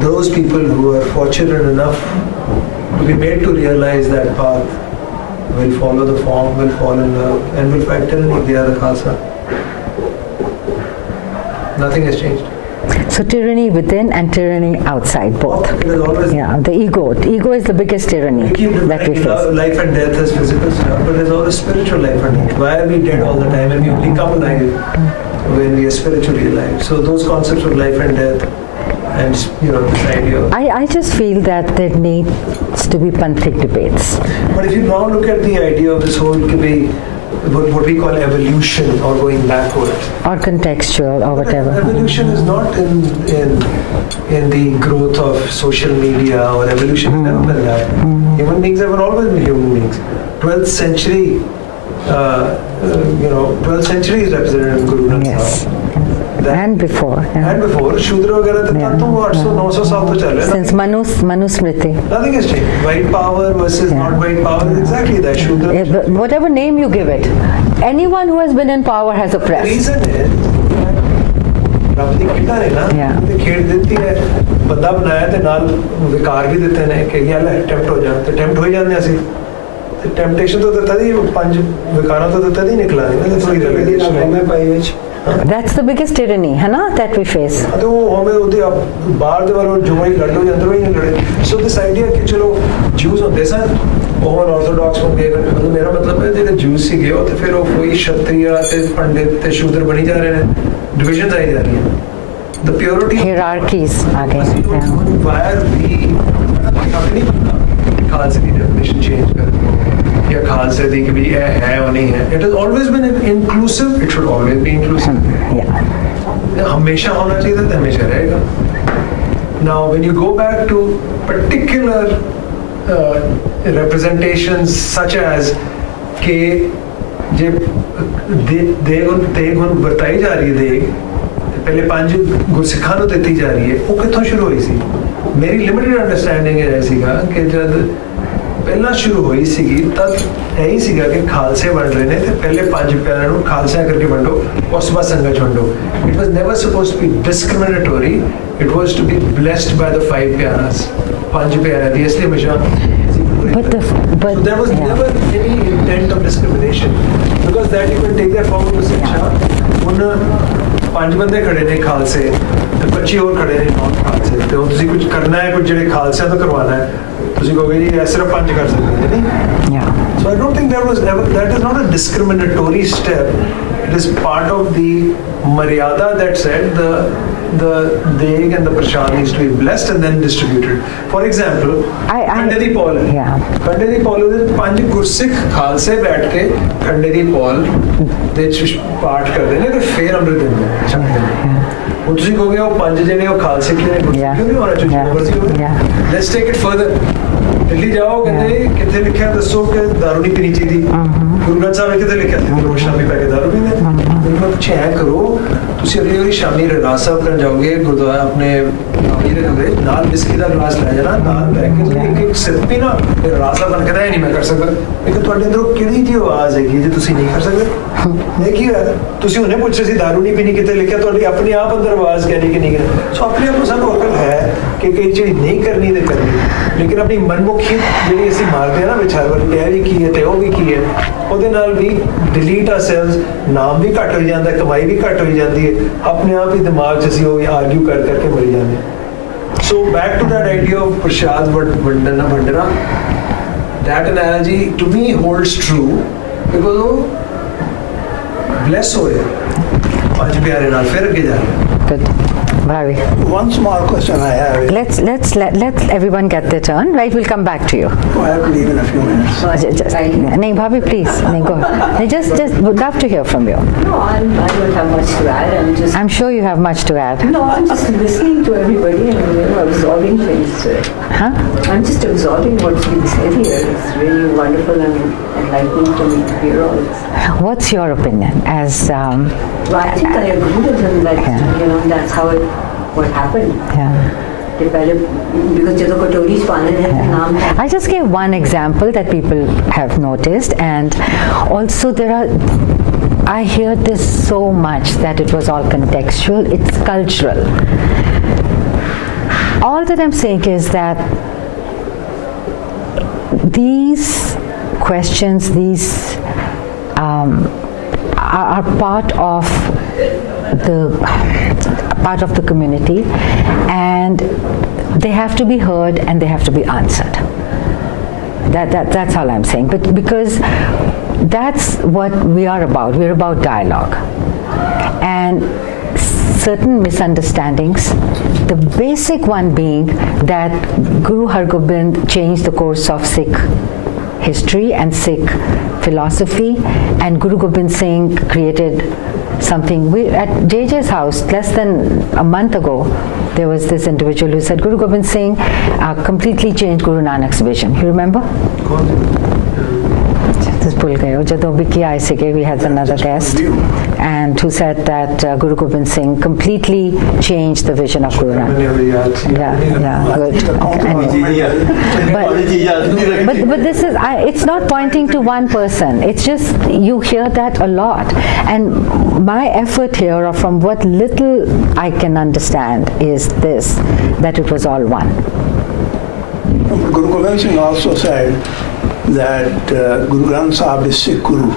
those people who are fortunate enough to be made to realize that path will follow the form, will fall in love, and will fight tyranny. They are the Khalsa. Nothing has changed. So tyranny within and tyranny outside, both. It is always The ego. The ego is the biggest tyranny we keep that we face. life and death as physical stuff, but there's always spiritual life and death. Why are we dead all the time and we only come alive when we are spiritually alive? So those concepts of life and death and this idea. I just feel that there needs to be panthik debates. But if you now look at the idea of this whole what we call evolution or going backwards. Or contextual or whatever. Evolution is not in the growth of social media, or evolution has never been that. Human beings have always been human beings. 12th century, 12th century is represented in Guru Nanak Yes. Sahib. And before. And before, Shudra वगैरह तो 800-900 साल तो चल रहे हैं. Since Manusmriti. Nothing has changed. White power versus not white power is exactly that. Shudra. Whatever name you give it, anyone who has been in power has The oppressed. reason is ਰੱਬ ਦੀ ਖੇਡਾਂ ਨੇ ਨਾ, ਤੇ ਖੇਡ ਦਿੱਤੀ ਹੈ, ਬੰਦਾ ਬਣਾਇਆ ਤੇ ਨਾਲ ਵਿਕਾਰ ਵੀ ਦਿੱਤੇ ਨੇ ਕਿ ਯਾਰ ਟੈਂਪਟ ਹੋ ਜਾ, ਤੇ ਟੈਂਪਟ ਹੋ ਜਾਂਦੇ ਅਸੀਂ, ਤੇ ਟੈਂਪਟੇਸ਼ਨ ਤੋਂ ਤਾਂ ਤਦ ਹੀ ਪੰਜ ਵਿਕਾਰਾਂ ਤੋਂ ਤਾਂ ਤਦ ਹੀ ਨਿਕਲਾ ਨਹੀਂ ਨਾ ਥੋੜੀ within a homoepy which That's the biggest tyranny, है ना, that we face. तो हमें ਉਹਦੇ ਬਾਹਰ ਦੇ ਵੱਲੋਂ ਜੋ ਹੀ ਲੜੋ ਜਾਂ ਅੰਦਰੋਂ ਹੀ ਨਹੀਂ ਲੜੇ ਸੋ ਦਿਸ ਆਈਡੀਆ ਕਿ ਚਲੋ ਜੂਸ ਹੁੰਦੇ ਸਨ ਉਹ ਆਰਥੋਡਾਕਸ ਹੁੰਦੇ ਮਤਲਬ ਮੇਰਾ ਮਤਲਬ ਹੈ ਜਿਹੜੇ ਜੂਸ ਸੀਗੇ ਉਹ ਤੇ ਫਿਰ ਉਹ ਕੋਈ ਸ਼ਤਰੀਆ ਤੇ ਪੰਡਿਤ ਤੇ ਸ਼ੂਦਰ ਬਣੀ ਜਾ ਰਹੇ ਨੇ ਡਿਵੀਜ਼ਨਸ ਆਈ ਜਾ ਰਹੀਆਂ the purity Hierarchies again. ਵਾਇਰ ਵੀ ਆਪਣੀ ਖਾਲਸੇ ਦੀ ਡੈਫੀਨੇਸ਼ਨ ਚੇਂਜ ਕਰ ਜਾਂ ਖਾਲਸੇ ਦੀ ਕਿ ਵੀ ਇਹ ਹੈ ਉਹ ਨਹੀਂ ਹੈ it has always been inclusive it should always be inclusive Yeah. ਹਮੇਸ਼ਾ ਹੋਣਾ ਚਾਹੀਦਾ ਤੇ ਹਮੇਸ਼ਾ ਰਹੇਗਾ now when you go back to particular representations such as ਕਿ ਜੇ ਦੇਗ ਹੁਣ ਵਰਤਾਈ ਜਾ ਰਹੀ ਹੈ ਦੇਗ ਪਹਿਲੇ ਪੰਜ ਗੁਰਸਿੱਖਾਂ ਨੂੰ ਦਿੱਤੀ ਜਾ ਰਹੀ ਹੈ ਉਹ ਕਿੱਥੋਂ ਸ਼ੁਰੂ ਹੋਈ ਸੀ ਮੇਰੀ ਲਿਮਿਟਡ ਅੰਡਰਸਟੈਂਡਿੰਗ ਇਹ ਸੀਗਾ ਕਿ ਜਦ ਪਹਿਲਾਂ ਸ਼ੁਰੂ ਹੋਈ ਸੀਗੀ ਤਦ ਇਹੀ ਸੀਗਾ ਕਿ ਖਾਲਸੇ ਵੰਡ ਰਹੇ ਨੇ ਤੇ ਪਹਿਲੇ ਪੰਜ ਪਿਆਰਿਆਂ ਨੂੰ ਖਾਲਸਿਆਂ ਕਰਕੇ ਵੰਡੋ ਉਸ ਤੋਂ ਬਾਅਦ ਸੰਗਤ ਵੰਡੋ it was never supposed to be discriminatory it was to be blessed by the five Pyaras ਪੰਜ ਪਿਆਰਿਆਂ ਦੀ ਇਸ ਲਈ ਹਮੇਸ਼ਾ But so there was never any intent of discrimination because that you can take that forward to Siksha ਹੁਣ ਪੰਜ ਬੰਦੇ ਖੜੇ ਨੇ ਖਾਲਸੇ ਤੇ 25 ਹੋਰ ਖੜੇ ਨੇ ਨੌਨ ਖਾਲਸੇ ਤੇ ਹੁਣ ਤੁਸੀਂ ਕੁਝ ਕਰਨਾ ਹੈ ਕੁਝ ਜਿਹੜੇ ਖਾਲਸਿਆਂ ਤੋਂ ਕਰਵਾਉਣਾ ਹੈ ਤੁਸੀਂ ਕਹੋਗੇ ਜੀ ਇਹ ਸਿਰਫ ਪੰਜ ਕਰ ਸਕਦੇ ਨੇ ਨਹੀਂ Yeah. so I don't think that is not a discriminatory step it is part of the maryada that said the deg and the prashad needs to be blessed and then distributed for example ਖੰਡੇ ਦੀ ਪੌਲ ਖੰਡੇ ਦੀ ਪੌਲ ਉਹਦੇ ਪੰਜ ਗੁਰਸਿੱਖ ਖਾਲਸੇ ਬੈਠ ਕੇ ਖੰਡੇ ਦੀ ਪੌਲ ਦੇ ਪਾਠ ਕਰਦੇ ਨੇ ਤੇ ਫੇਰ ਅੰਮ੍ਰਿਤ ਦਿੰਦੇ ਨੇ ਛਕਦੇ ਨੇ ਹੁਣ ਤੁਸੀਂ ਕਹੋਗੇ ਉਹ ਪੰਜ ਜਿਹੜੇ ਉਹ ਖਾਲਸੇ ਕਿਹਨੇ ਗੁਰਸਿੱਖ ਕਿਉਂ ਨਹੀਂ ਹੋਣਾ ਚਾਹੀਦਾ let's take it further Delhi ਜਾਓ ਕਹਿੰਦੇ ਕਿੱਥੇ ਲਿਖਿਆ ਦੱਸੋ ਕਿ ਦਾਰੂ ਨਹੀਂ ਪੀਣੀ ਚਾਹੀਦੀ ਗੁਰੂ ਗ੍ਰੰਥ ਸਾਹਿਬ ਕਿੱਥੇ ਲਿਖਿਆ ਸੀ ਰੋਜ਼ ਸ਼ਾਮੀ ਪੈ ਕੇ ਦਾਰੂ ਪੀਂਦੇ ਮੈਨੂੰ ਪੁੱਛਿਆ ਐ ਕਰੋ ਤੁਸੀਂ ਅਗਲੀ ਵਾਰੀ ਸ਼ਾਮੀ ਰਹਿਰਾਸ ਸਾਹਿਬ ਕਰਨ ਜਾਓਗੇ ਗੁਰਦੁਆਰਾ ਆਪਣੇ ਆਮੀ ਦੇ ਕਮਰੇ ਨਾਲ ਬਿਸਕੀ ਦਾ ਗਲਾਸ ਲੈ ਜਾਣਾ ਨਾਲ ਬੈ ਕੇ ਤੁਸੀਂ ਇੱਕ ਇੱਕ ਸਿਪ ਪੀਣਾ ਫਿਰ ਰਹਿਰਾਸ ਸਾਹਿਬ ਬਣ ਕੇ ਤਾਂ ਇਹ ਨਹੀਂ ਮੈਂ ਕਰ ਸਕਦਾ ਲੇਕਿਨ ਤੁਹਾਡੇ ਅੰਦਰੋਂ ਕਿਹੜੀ ਜਿਹੀ ਆਵਾਜ਼ ਹੈਗੀ ਜੇ ਤੁਸੀਂ ਨਹੀਂ ਕਰ ਸਕਦੇ ਇਹ ਕੀ ਹੈ ਤੁਸੀਂ ਉਹਨੇ ਪੁੱਛਿਆ ਸੀ ਦਾਰੂ ਨਹੀਂ ਪੀਣੀ ਕਿਤੇ ਲਿਖਿਆ ਤੁਹਾਡੀ ਆਪਣੀ ਆਪ ਅੰਦਰ ਆਵਾਜ਼ ਕਹਿਣੀ ਕਿ ਨਹੀਂ ਕਰਨੀ ਸੋ ਆਪਣੇ ਆਪ ਨੂੰ ਸਾਨੂੰ ਅਕਲ ਹੈ ਕਿ ਕਈ ਚੀਜ਼ ਨਹੀਂ ਕਰਨੀ ਤੇ ਕਰਨੀ ਲੇਕਿਨ ਆਪਣੀ ਮਨਮੁਖੀ ਜਿਹੜੀ ਅਸੀਂ ਮਾਰਦੇ ਆ ਨਾ ਵਿਚਾਰ ਵਾਲੀ ਇਹ ਵੀ ਕੀ ਹੈ ਤੇ ਉਹ ਵੀ ਕੀ ਹੈ ਉਹਦੇ ਨਾਲ ਵੀ ਡਿਲੀਟ ਆਰਸੈਲਵਸ ਨਾਮ ਵੀ ਘੱਟ ਹੋ ਜਾਂਦਾ ਕਮਾਈ ਵੀ ਘੱਟ ਹੋ ਜਾਂਦੀ ਹੈ ਆਪਣੇ ਆਪ ਹੀ ਦਿਮਾਗ 'ਚ ਅਸੀਂ ਉਹ ਆਰਗੂ ਕਰ ਕਰਕੇ ਮਰੀ ਜਾਂਦੇ so back to that idea of prasad ਵੰਡਣਾ ਵੰਡਣਾ that analogy to me holds true because ਉਹ bless ਹੋਏ ਪੰਜ ਪਿਆਰੇ ਨਾਲ ਫਿਰ ਅੱਗੇ ਜਾ ਰਹੇ Good. Bhavi. One small question I have is, Let everyone get their turn. Right, we'll come back to you. I have to leave in a few minutes. Nahi, Bhavi, please. Nahi, go. Nahi, just would love to hear from you. No, I don't have much to add. I'm sure you have much to add. No, I'm just listening to everybody and absorbing things. Huh? I'm just absorbing what's being said here. It's really wonderful and enlightening to me to hear all this. What's your opinion as? Well, I think I agree with him that that's how what happened. Yeah. Because ਜਦੋਂ ਕਟੋਰੀ ਚ ਪਾਣੇ ਨੇ ਨਾਮ I just gave one example that people have noticed, and also I hear this so much that it was all contextual. It's cultural. All that I'm saying is that these questions, these are part of the community, and they have to be heard and they have to be answered. That's all I'm saying. But because that's what we are about. We're about dialogue. And certain misunderstandings, the basic one being that Guru Har Gobind changed the course of Sikh history and Sikh philosophy, and Guru Gobind Singh created something. At JJ's house less than a month ago, there was this individual who said Guru Gobind Singh completely changed Guru Nanak's vision. You remember? Just bhul gaye. Jadon bhi kiya aise ke we had another guest and who said that Guru Gobind Singh completely changed the vision of Guru Nanak. Yeah, good. But this is it's not pointing to one person. It's just you hear that a lot, and my effort here, or from what little I can understand, is this: that it was all one. Guru Gobind Singh also said that Guru Granth Sahib is Sikh Guru.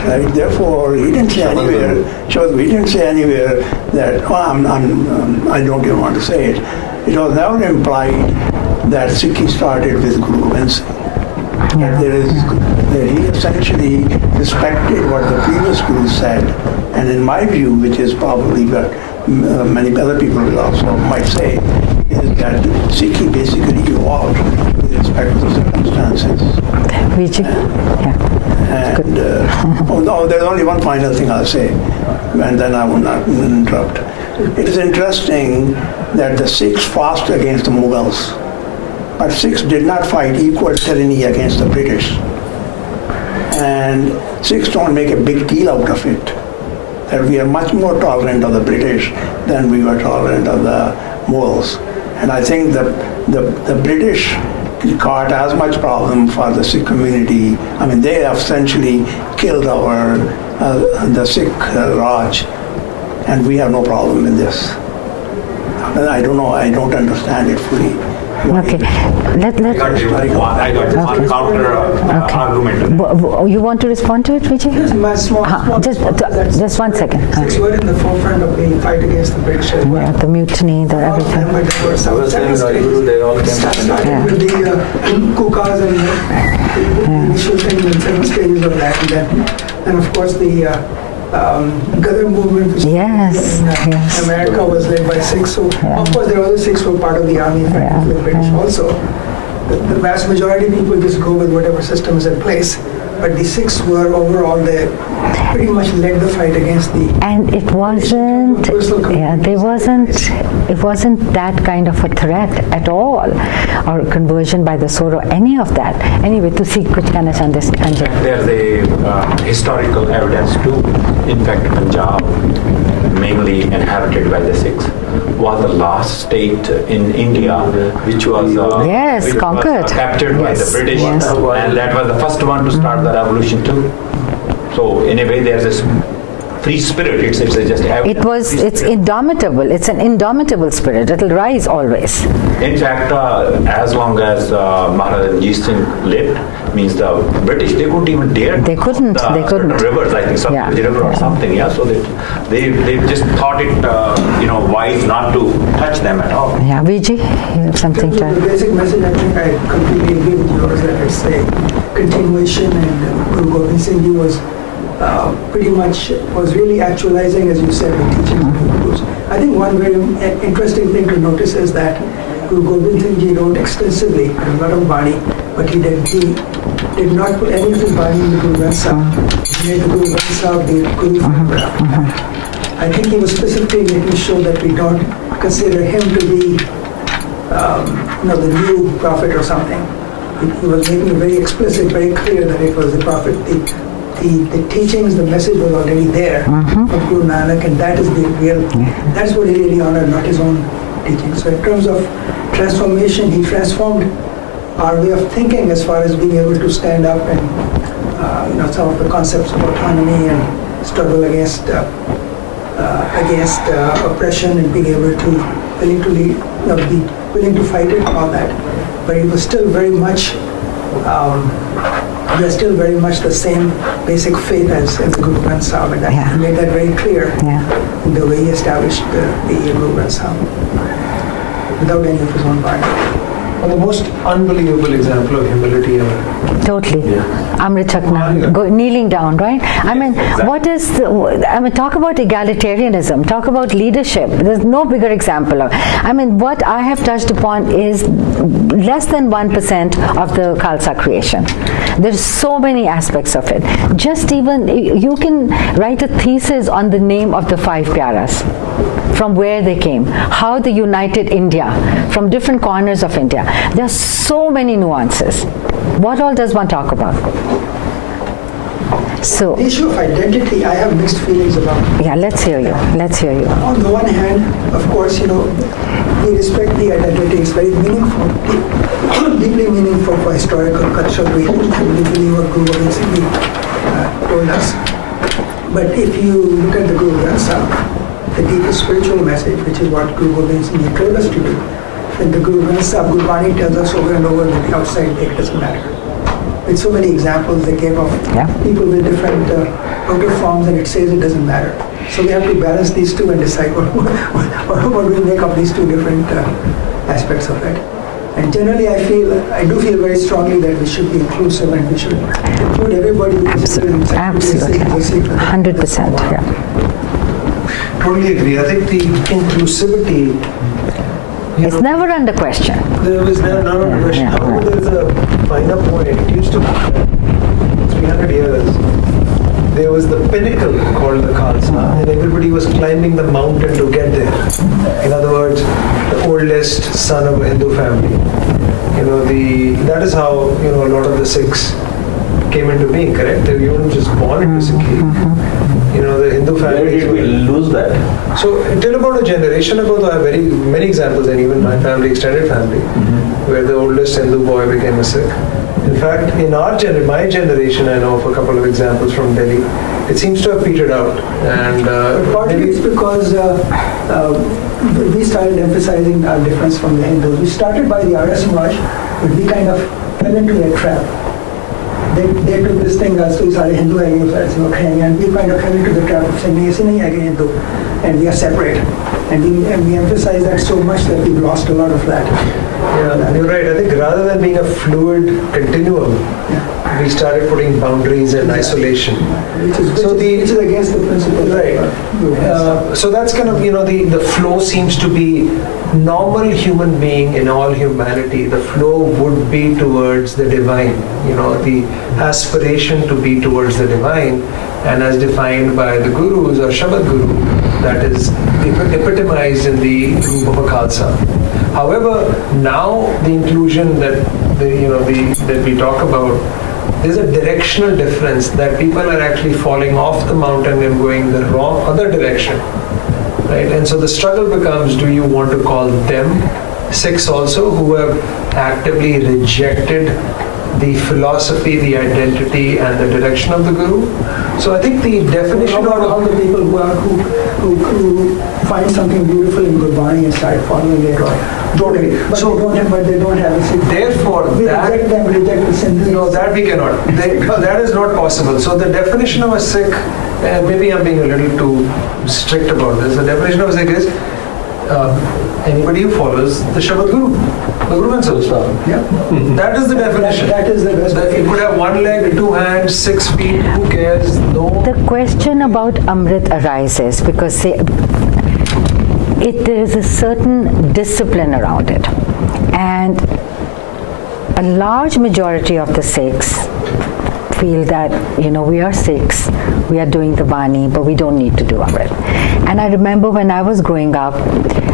Right? Therefore, he didn't say anywhere. He didn't say anywhere that I don't even want to say it. It was never implied that Sikhi started with Guru Gobind Singh. That he essentially respected what the previous Guru said, and in my view, which is probably what many other people will also might say, is that Sikhi basically evolved with respect to the circumstances. Vijay? And there's only one final thing I'll say, and then I will not interrupt. It is interesting that the Sikhs fought against the Mughals, but Sikhs did not fight equal tyranny against the British. And Sikhs don't make a big deal out of it, that we are much more tolerant of the British than we were tolerant of the Mughals. And I think the British caused as much problem for the Sikh community. I mean, they essentially killed the Sikh Raj, and we have no problem with this. I don't know, I don't understand it fully. Okay. I got one counter argument. You want to respond to it, Vijay? Just my small Just 1 second. Sikhs were in the forefront of the fight against the British as well. Yeah, the mutiny, the All of them everything. were diverse. I was saying Rajguru, they all came Started Yeah. with the Kukas and the initial things and 7 stages of that. And of course the Gadar movement which Yes, in yes. America was led by Sikhs. So of course there were other Sikhs who were part of the army fighting for the British also. The vast majority of people just go with whatever system is in place. But the Sikhs were overall, they pretty much led the fight against the... And it wasn't, it wasn't that kind of a threat at all, or conversion by the sword or any of that. Anyway, to see kuch कहना चाहते हैं There's a historical evidence too. In fact, Punjab, mainly inhabited by the Sikhs, was the last state in India which was conquered. Captured by the British, and that was the first one to start the revolution too. So in a way, there's this free spirit. It's just it's indomitable. It's an indomitable spirit. It'll rise always. In fact, as long as Maharaja Ranjit Singh lived, means the British, they couldn't even dare. They couldn't. They couldn't. Rivers, I think, some river or something. Yeah. So they just thought it, wise not to touch them at all. Yeah, Vijay, you have something to The basic message, I think I completely agree with yours, that it's a continuation, and Guru Gobind Singh Ji was pretty much was really actualizing, as you said, the teachings of the Gurus. I think one very interesting thing to notice is that Guru Gobind Singh Ji wrote extensively a lot of Bani, but he did not put any of his Bani in the Guru Granth Sahib. He made the Guru Granth Sahib the Guru forever. I think he was specifically making sure that we don't consider him to be, the new prophet or something. He was making it very explicit, very clear that it was the prophet. The teachings, the message was already there from Guru Nanak, and that is the real, that's what he really honored, not his own teachings. So in terms of transformation, he transformed our way of thinking as far as being able to stand up and, some of the concepts of autonomy and struggle against oppression, and being able to, be willing to fight it, all that. But it was still very much, we are still very much the same basic faith as the Guru Granth Sahib, and he made that very clear in the way he established the Guru Granth Sahib without any of his own Bani. Well, the most unbelievable example of humility ever. Totally. Amrit Chakna, kneeling down, right? I mean, talk about egalitarianism, talk about leadership. There's no bigger example of. What I have touched upon is less than 1% of the Khalsa creation. There's so many aspects of it. Just even, you can write a thesis on the name of the 5 Pyaras, from where they came, how they united India, from different corners of India. There are so many nuances. What all does one talk about? So, the issue of identity, I have mixed feelings about. Yeah, let's hear you. On the one hand, of course, we respect the identity. It's very meaningful, deeply meaningful for historical, cultural reasons. We believe what Guru Gobind Singh Ji told us. But if you look at the Guru Granth Sahib, the deepest spiritual message, which is what Guru Gobind Singh Ji told us to do, then the Guru Granth Sahib, Guru Bani tells us over and over that the outside it doesn't matter. with so many examples they gave of Yeah. people with different outer forms, and it says it doesn't matter. So we have to balance these two and decide what we make of these two different aspects of it. And generally, I do feel very strongly that we should be inclusive and we should include everybody. Absolutely. 100%. Yeah. Totally agree. I think the inclusivity, It's never under question. there was none of the question. Yeah. However, there's a finer point. It used to be that 300 years, there was the pinnacle called the Khalsa, and everybody was climbing the mountain to get there. In other words, the oldest son of a Hindu family. That is how a lot of the Sikhs came into being. Correct? They weren't just born into Sikhi. The Hindu Where family. did we lose that? So till about a generation ago, I have very many examples, and even my family, extended family, where the oldest Hindu boy became a Sikh. In fact, in my generation, I know of a couple of examples from Delhi. It seems to have petered out, and Partly it's because we started emphasizing our difference from the Hindus. We started by the Arya Samaj, but we kind of fell into a trap. They took this thing as to सारे Hindu हैं, and we kind of fell into the trap of saying ऐसे नहीं है Hindu, and we are separate. And we emphasize that so much that we've lost a lot of that. Yeah, and you're right. I think rather than being a fluid continuum, we started putting boundaries and isolation. Which is against the principle. Right. So that's kind of, the flow seems to be normal human being in all humanity. The flow would be towards the divine, the aspiration to be towards the divine, and as defined by the gurus or Shabad Guru, that is epitomized in the roop of a Khalsa. However, now the inclusion that we talk about, there's a directional difference that people are actually falling off the mountain and going the wrong other direction, right? And so the struggle becomes: do you want to call them Sikhs also, who have actively rejected the philosophy, the identity, and the direction of the Guru? So I think the definition How about all the people who find something beautiful in Gurdwara and start following it? Totally. But they don't have a Sikh. Therefore, We reject the sin. No, that we cannot. That is not possible. So the definition of a Sikh, maybe I'm being a little too strict about this. The definition of a Sikh is anybody who follows the Shabad Guru, the Guru Mansur. Yeah. That is the definition. That is the best. It could have one leg, 2 hands, 6 feet. Who cares? No. The question about Amrit arises because there is a certain discipline around it, and a large majority of the Sikhs feel that we are Sikhs, we are doing the Bani, but we don't need to do Amrit. And I remember when I was growing up,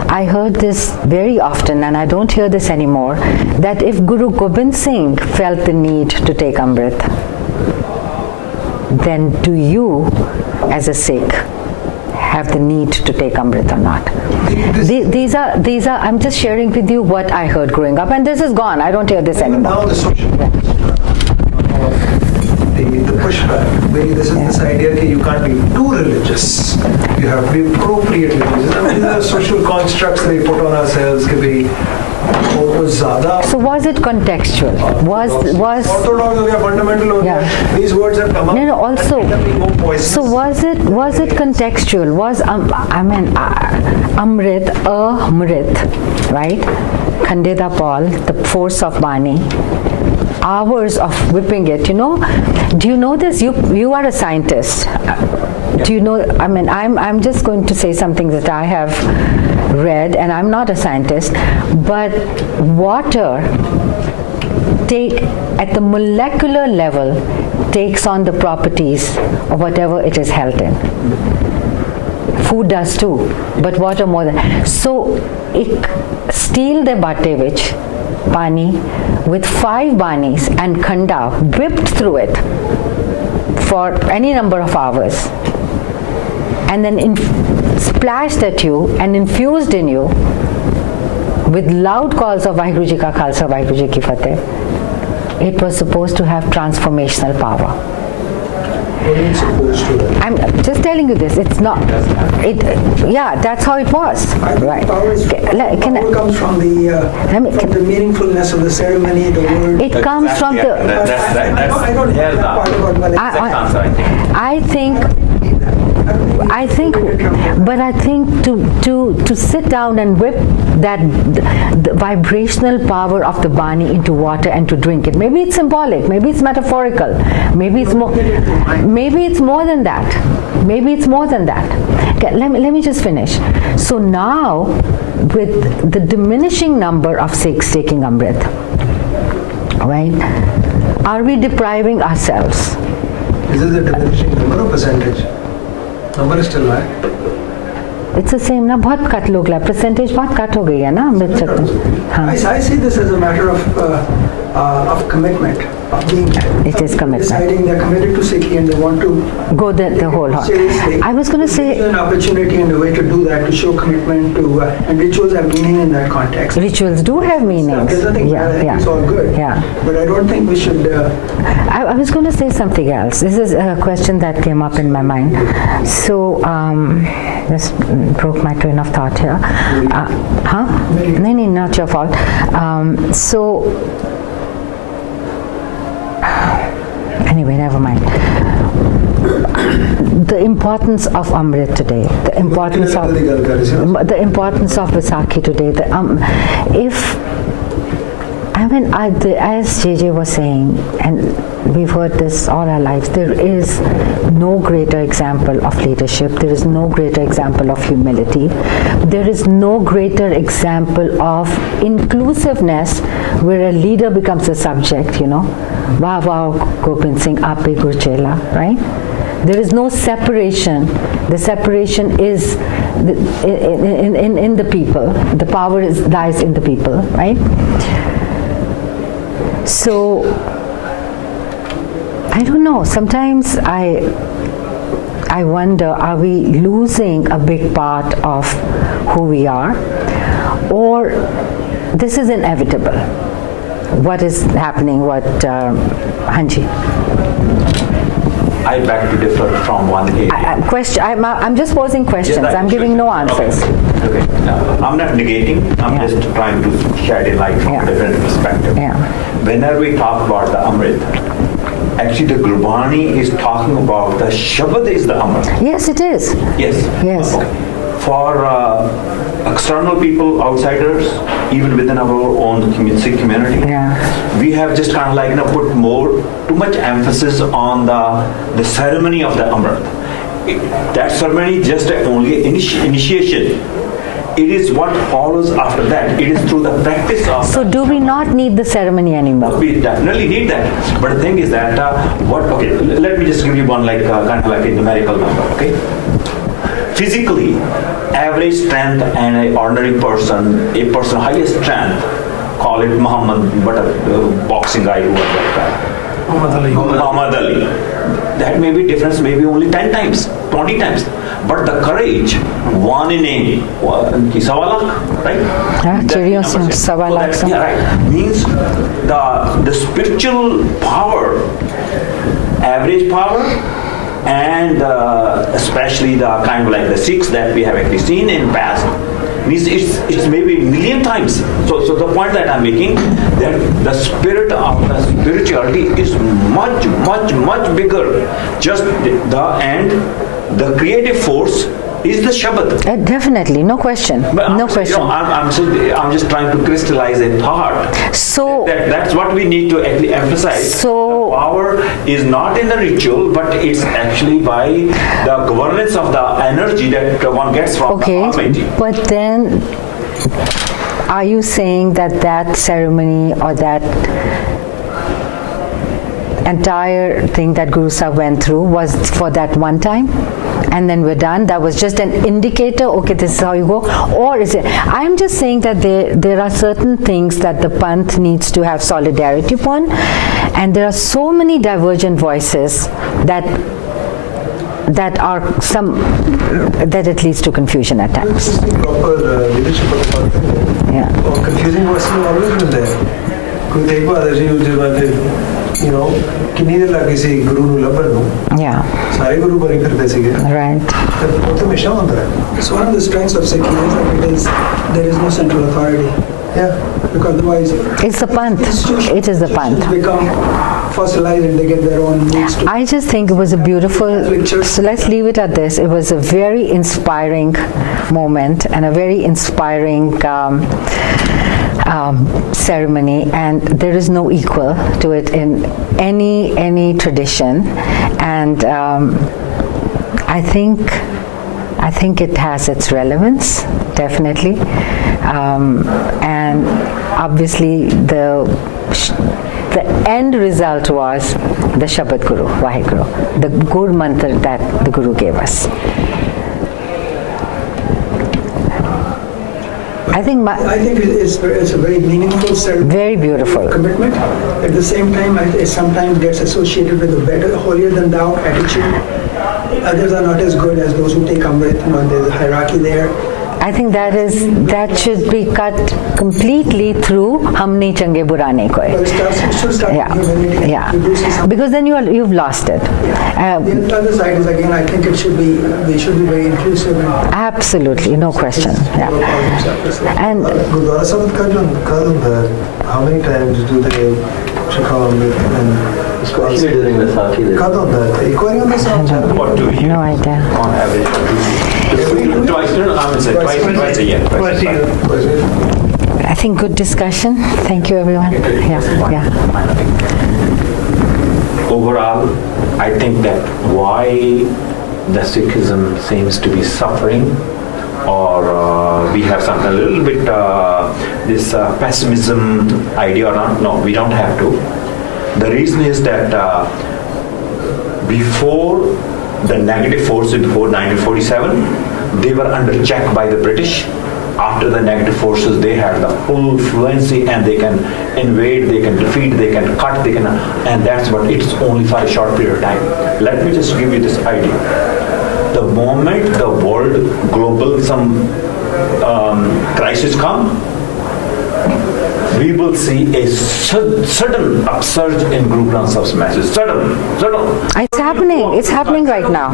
I heard this very often, and I don't hear this anymore, that if Guru Gobind Singh felt the need to take Amrit, then do you as a Sikh have the need to take Amrit or not? These are I'm just sharing with you what I heard growing up, and this is gone. I don't hear this anymore. Now the social the pushback. This is this idea that you can't be too religious. You have to be appropriately religious. I mean, these are social constructs that we put on ourselves. So was it contextual? Was Orthodox or fundamental? Yeah. These words have come up. No, also. And end up being more poisonous. So was it contextual? Was Amrit, right? Khandeda Paul, the force of Bani, hours of whipping it. Do you know this? You are a scientist. Do you know? I'm just going to say something that I have read, and I'm not a scientist, but water at the molecular level takes on the properties of whatever it is held in. Food does too, but water more than. So, steel de batevich, pani, with 5 banis and khanda whipped through it for any number of hours, and then splashed at you and infused in you with loud calls of Vaheguru Ji Ka Khalsa, Vaheguru Ji Ki Fateh. It was supposed to have transformational power. Only supposed to. I'm just telling you this. It's not. Yeah, that's how it was. Right. Power, power comes from the from the meaningfulness of the ceremony, the word. It comes from the. That's right. I don't hear that part about Malay. I think, but I think to sit down and whip that the vibrational power of the Bani into water and to drink it. Maybe it's symbolic. Maybe it's metaphorical. Maybe it's more. Maybe it's more than that. Maybe it's more than that. Okay, let me just finish. So now, with the diminishing number of Sikhs taking Amrit, right? Are we depriving ourselves? Is it the diminishing number or percentage? Number is still high. It's the same ना बहुत cut लोग ला percentage बहुत cut हो गई है ना अमृत चक्र हाँ I see this as a matter of commitment, of being. It is commitment. Deciding they're committed to Sikhi and they want to go the whole hog. seriously. I was going to say an opportunity and a way to do that, to show commitment to, and rituals have meaning in that context. rituals do have meanings. There's nothing bad, I think it's all good. Yeah. But I don't think we should. I was going to say something else. This is a question that came up in my mind. So, just broke my train of thought here. No, not your fault. Anyway, never mind. The importance of Amrit today, the importance of Vaisakhi today. As JJ was saying, and we've heard this all our lives, there is no greater example of leadership. There is no greater example of humility. There is no greater example of inclusiveness where a leader becomes a subject, Wow, wow, Gobind Singh, Ape Gurchela, right? There is no separation. The separation is in the people. The power lies in the people, right? So, I don't know. Sometimes I wonder, are we losing a big part of who we are? Or this is inevitable? What is happening? Hanji? I beg to differ from one area. I'm just posing questions. Yes, I'm giving no answers. Okay. I'm not negating. I'm just trying to shed a light from a different perspective. Yeah. Whenever we talk about the Amrit, actually the Gurbani is talking about the Shabad is the Amrit. Yes, it is. Yes. Okay. For external people, outsiders, even within our own Sikh community, we have just kind of put too much emphasis on the ceremony of the Amrit. That ceremony is just only initiation. It is what follows after that. It is through the practice of. So do we not need the ceremony anymore? We definitely need that. But the thing is that let me just give you one kind of like a numerical number. Okay. Physically, average strength and an ordinary person, a person highest strength, call it Muhammad, but a boxing guy who was like that. Muhammad Ali. That may be difference maybe only 10 times, 20 times. But the courage, one in a, Sawa lakh, right? Sawa lakh. Right. Means the spiritual power, average power, and especially the kind of like the Sikhs that we have actually seen in past, means it's maybe a million times. So the point that I'm making, that the spirit of the spirituality is much bigger. Just the creative force is the Shabad. Definitely, no question. No question. I'm just trying to crystallize a thought. So that's what we need to actually emphasize. So the power is not in the ritual, but it's actually by the governance of the energy that one gets from the Almighty. But then, are you saying that ceremony or that entire thing that Guru Sahib went through was for that one time? And then we're done. That was just an indicator. Okay, this is how you go. Or is it? I'm just saying that there are certain things that the Panth needs to have solidarity upon, and there are so many divergent voices that it leads to confusion at times. This is the proper leadership of the Panth. Yeah. Confusing voices have always been there. Guru Tegh Bahadur Ji, ਕਿੰਨੀ ਦੇਰ ਲੱਗ ਗਈ ਸੀ ਗੁਰੂ ਨੂੰ ਲੱਭਣ ਨੂੰ Yeah, ਸਾਰੇ ਗੁਰੂ ਬਣੀ ਫਿਰਦੇ ਸੀਗੇ right. ਤੇ ਉਹ ਤਾਂ ਹਮੇਸ਼ਾ ਹੁੰਦਾ ਹੈ It's one of the strengths of Sikhism that there is no central authority. Yeah. Because otherwise, It's the Panth. It is the Panth. institutions become fossilized and they get their own needs to. I just think it was a beautiful, so let's leave it at this. It was a very inspiring moment and a very inspiring ceremony, and there is no equal to it in any tradition. And I think it has its relevance, definitely. And obviously the end result was the Shabad Guru, Vaheguru, the Gur mantra that the Guru gave us. I think it's a very meaningful ceremony. very beautiful. Commitment. At the same time, it sometimes gets associated with a better, holier than thou attitude. Others are not as good as those who take Amrit. There's a hierarchy there. I think that should be cut completely through hum nahi change bura nahi koi. But it should start with humility. You do see Yeah. something. Because then you've lost it. The other side is, again, I think we should be very inclusive and Absolutely, no question. Yeah. And Gurdwara ਸਾਹਿਬ ਕਦ ਹੁੰਦਾ ਹੈ? How many times do they Shikha Amrit and Especially during Vaisakhi. ਕਦ ਹੁੰਦਾ ਹੈ? ਇੱਕ ਵਾਰੀ ਹੁੰਦਾ ਸਾਹਿਬ What do you no idea. on average? Twice, no, I would say twice a year. Twice a year. I think good discussion. Thank you, everyone. Yeah. Overall, I think that why the Sikhism seems to be suffering, or we have something a little bit this pessimism idea or not. No, we don't have to. The reason is that before the negative forces, before 1947, they were under check by the British. After the negative forces, they had the full fluency, and they can invade, they can defeat, they can cut, and that's what it's only for a short period of time. Let me just give you this idea. The moment the world global crisis come, we will see a sudden upsurge in Guru Granth Sahib's message. Sudden. It's happening. It's happening right now.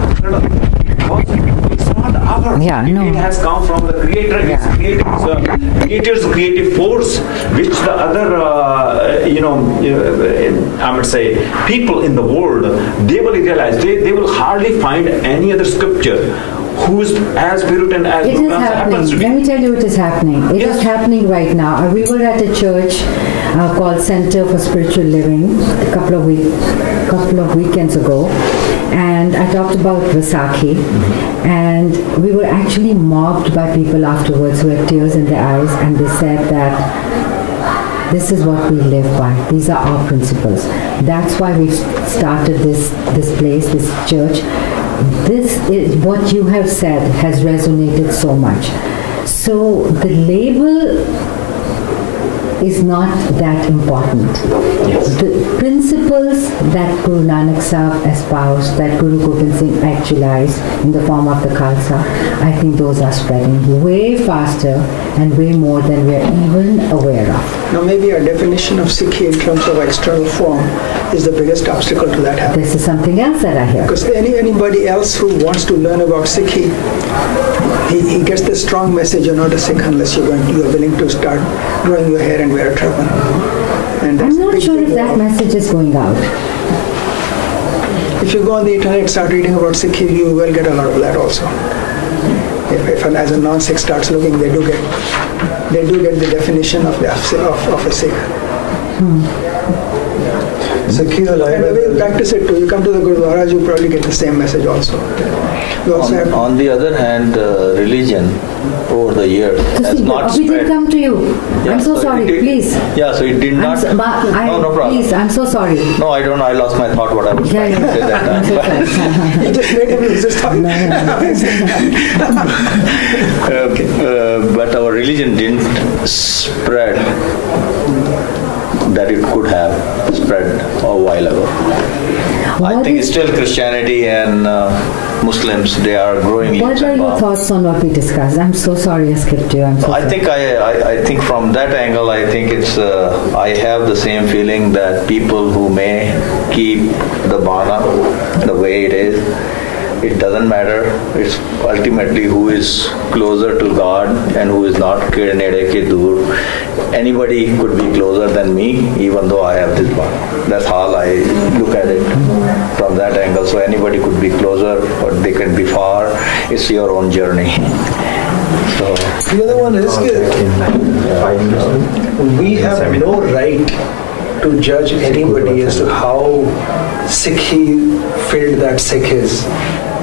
It's not our. Yeah, no. It has come from the Creator. It's Creator's creative force, which the other, I would say, people in the world, they will realize they will hardly find any other scripture who's as Virutan as It Guru is Granth Sahib happens to happening. be. Let me tell you, it is happening. It is happening right now. We were at a church called Center for Spiritual Living a couple of weekends ago, and I talked about Vaisakhi, and we were actually mobbed by people afterwards who had tears in their eyes, and they said that this is what we live by. These are our principles. That's why we started this place, this church. This is what you have said has resonated so much. So the label is not that important. The principles that Guru Nanak Sahib espoused, that Guru Gobind Singh actualized in the form of the Khalsa, I think those are spreading way faster and way more than we are even aware of. now maybe our definition of Sikhi in terms of external form is the biggest obstacle to that happening. This is something else that I hear. Because anybody else who wants to learn about Sikhi, he gets the strong message, you're not a Sikh unless you're willing to start growing your hair and wear a turban. And that's I'm a not big sure thing. if that message is going out. If you go on the internet, start reading about Sikhi, you will get a lot of that also. If as a non-Sikh starts looking, they do get the definition of a Sikh. Sikhi is alive. And the way you practice it too, you come to the Gurdwaras, you probably get the same message also. You also have On the other hand, religion over the years has not we did spread. come to you. Yeah, I'm so so sorry, it did- please. Yeah, so it did not. No problem. Please, I'm so sorry. No, I don't know. I lost my thought what I was trying to say that I'm so time. sorry. you just made him lose his thought. But our religion didn't spread that it could have spread a while ago. I What think is- still Christianity and Muslims, they are growing leaps What are and your bounds. thoughts on what we discussed? I'm so sorry I skipped you. I'm so I sorry. think I think from that angle, I think it's I have the same feeling that people who may keep the bana the way it is, it doesn't matter. It's ultimately who is closer to God and who is not. Ke nede ke dur. Anybody could be closer than me, even though I have this bana. That's how I look at it from that angle. So anybody could be closer, or they can be far. It's your own journey. So. The other one is we have no right to judge anybody as to how Sikhi filled that Sikh is.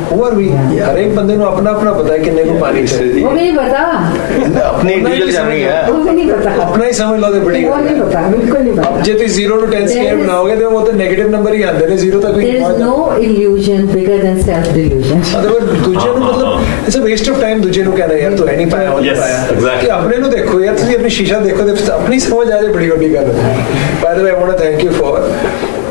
Who are we? हर एक बंदे को अपना अपना पता है किन्ने को पानी चाहिए. वो भी नहीं पता अपनी डील जर्नी है. वो भी नहीं पता अपना ही समझ लो तो बड़ी वो नहीं पता बिल्कुल नहीं अब पता जे तुम 0 to 10 स्केल बनाओगे तो वो तो नेगेटिव नंबर ही आते हैं 0 तक भी There is no illusion bigger than self-delusion. अगर दूजे ਨੂੰ मतलब it's a waste of time दूजे ਨੂੰ कहना यार तू है नहीं पाया ਉਹ ਨਹੀਂ Yes, ਪਾਇਆ exactly. ਕਿ ਆਪਣੇ ਨੂੰ ਦੇਖੋ ਯਾਰ ਤੁਸੀਂ ਆਪਣੀ ਸ਼ੀਸ਼ਾ ਦੇਖੋ ਤੇ ਆਪਣੀ ਸਮਝ ਆ ਜੇ ਬੜੀ ਵੱਡੀ ਗੱਲ ਹੈ. By the way, I want to thank you for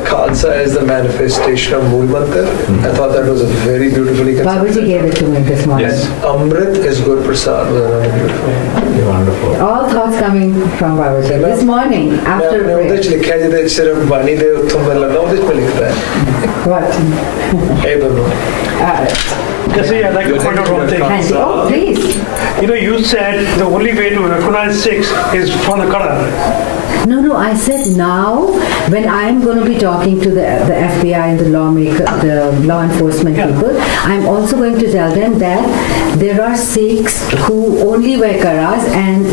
Khalsa as the manifestation of Mool Mantar. I thought that was a very beautifully Babaji gave it to me this morning. Yes. Amrit is Gur Prasad was another beautiful. Wonderful. All thoughts coming from Babaji this morning मैं after अपने ਉਹਦੇ prayer. ਚ ਲਿਖਿਆ ਜਿਹਦੇ ਚ ਸਿਰਫ ਬਾਣੀ ਦੇ ਉੱਥੋਂ ਮੈਂ ਲੱਗਾ ਉਹਦੇ ਚ ਮੈਂ ਲਿਖਦਾ ਹੈ What? ਇਹ ਦੋਨੋਂ Jesse, I'd like to point out one thing. Thank you. Oh, please. You know, you said the only way to recognize Sikhs is from the Quran. No, I said now when I'm going to be talking to the FBI and the law enforcement Yeah. people, I'm also going to tell them that there are Sikhs who only wear karas and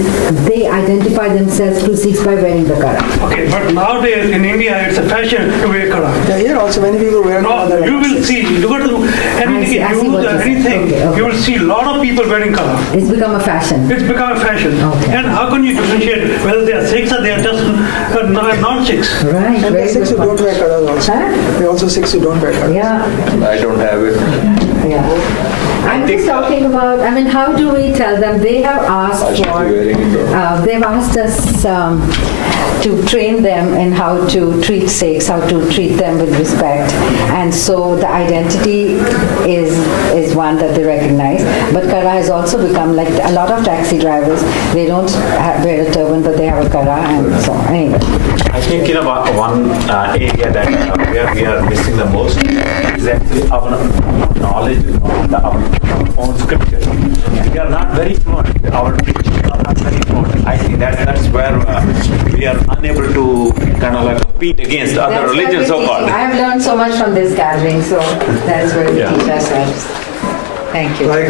they identify themselves to Sikhs by wearing the kara. Okay, but nowadays in India it's a fashion to wear Quran. Yeah, here also many people wear No, other you will see, look at anything, I see what you're saying. anything, Okay. you will see a lot of people wearing Quran. It's become a fashion. It's become a fashion. Okay. And how can you differentiate whether they are Sikhs or they are just non-Sikhs? Right. And there are very Sikhs who good don't wear karas also. Huh? There are also Sikhs who don't wear karas. Yeah. I don't have it. Yeah. I'm just talking about, I mean, how do we tell them? They have I asked should be for, wearing it. they've asked us to train them in how to treat Sikhs, how to treat them with respect. And so the identity is one that they recognize. But kara has also become, like a lot of taxi drivers, they don't wear a turban, but they have a kara. And so, anyway. I think one area that where we are missing the most is actually our knowledge of our own scripture. We are not very fluent. Our preachers are not very fluent. I think that's where we are unable to kind of like compete against other That's why religions, we're so-called. teaching. I have learned so much from this gathering, so that's where we Yeah. teach ourselves. Thank you. Like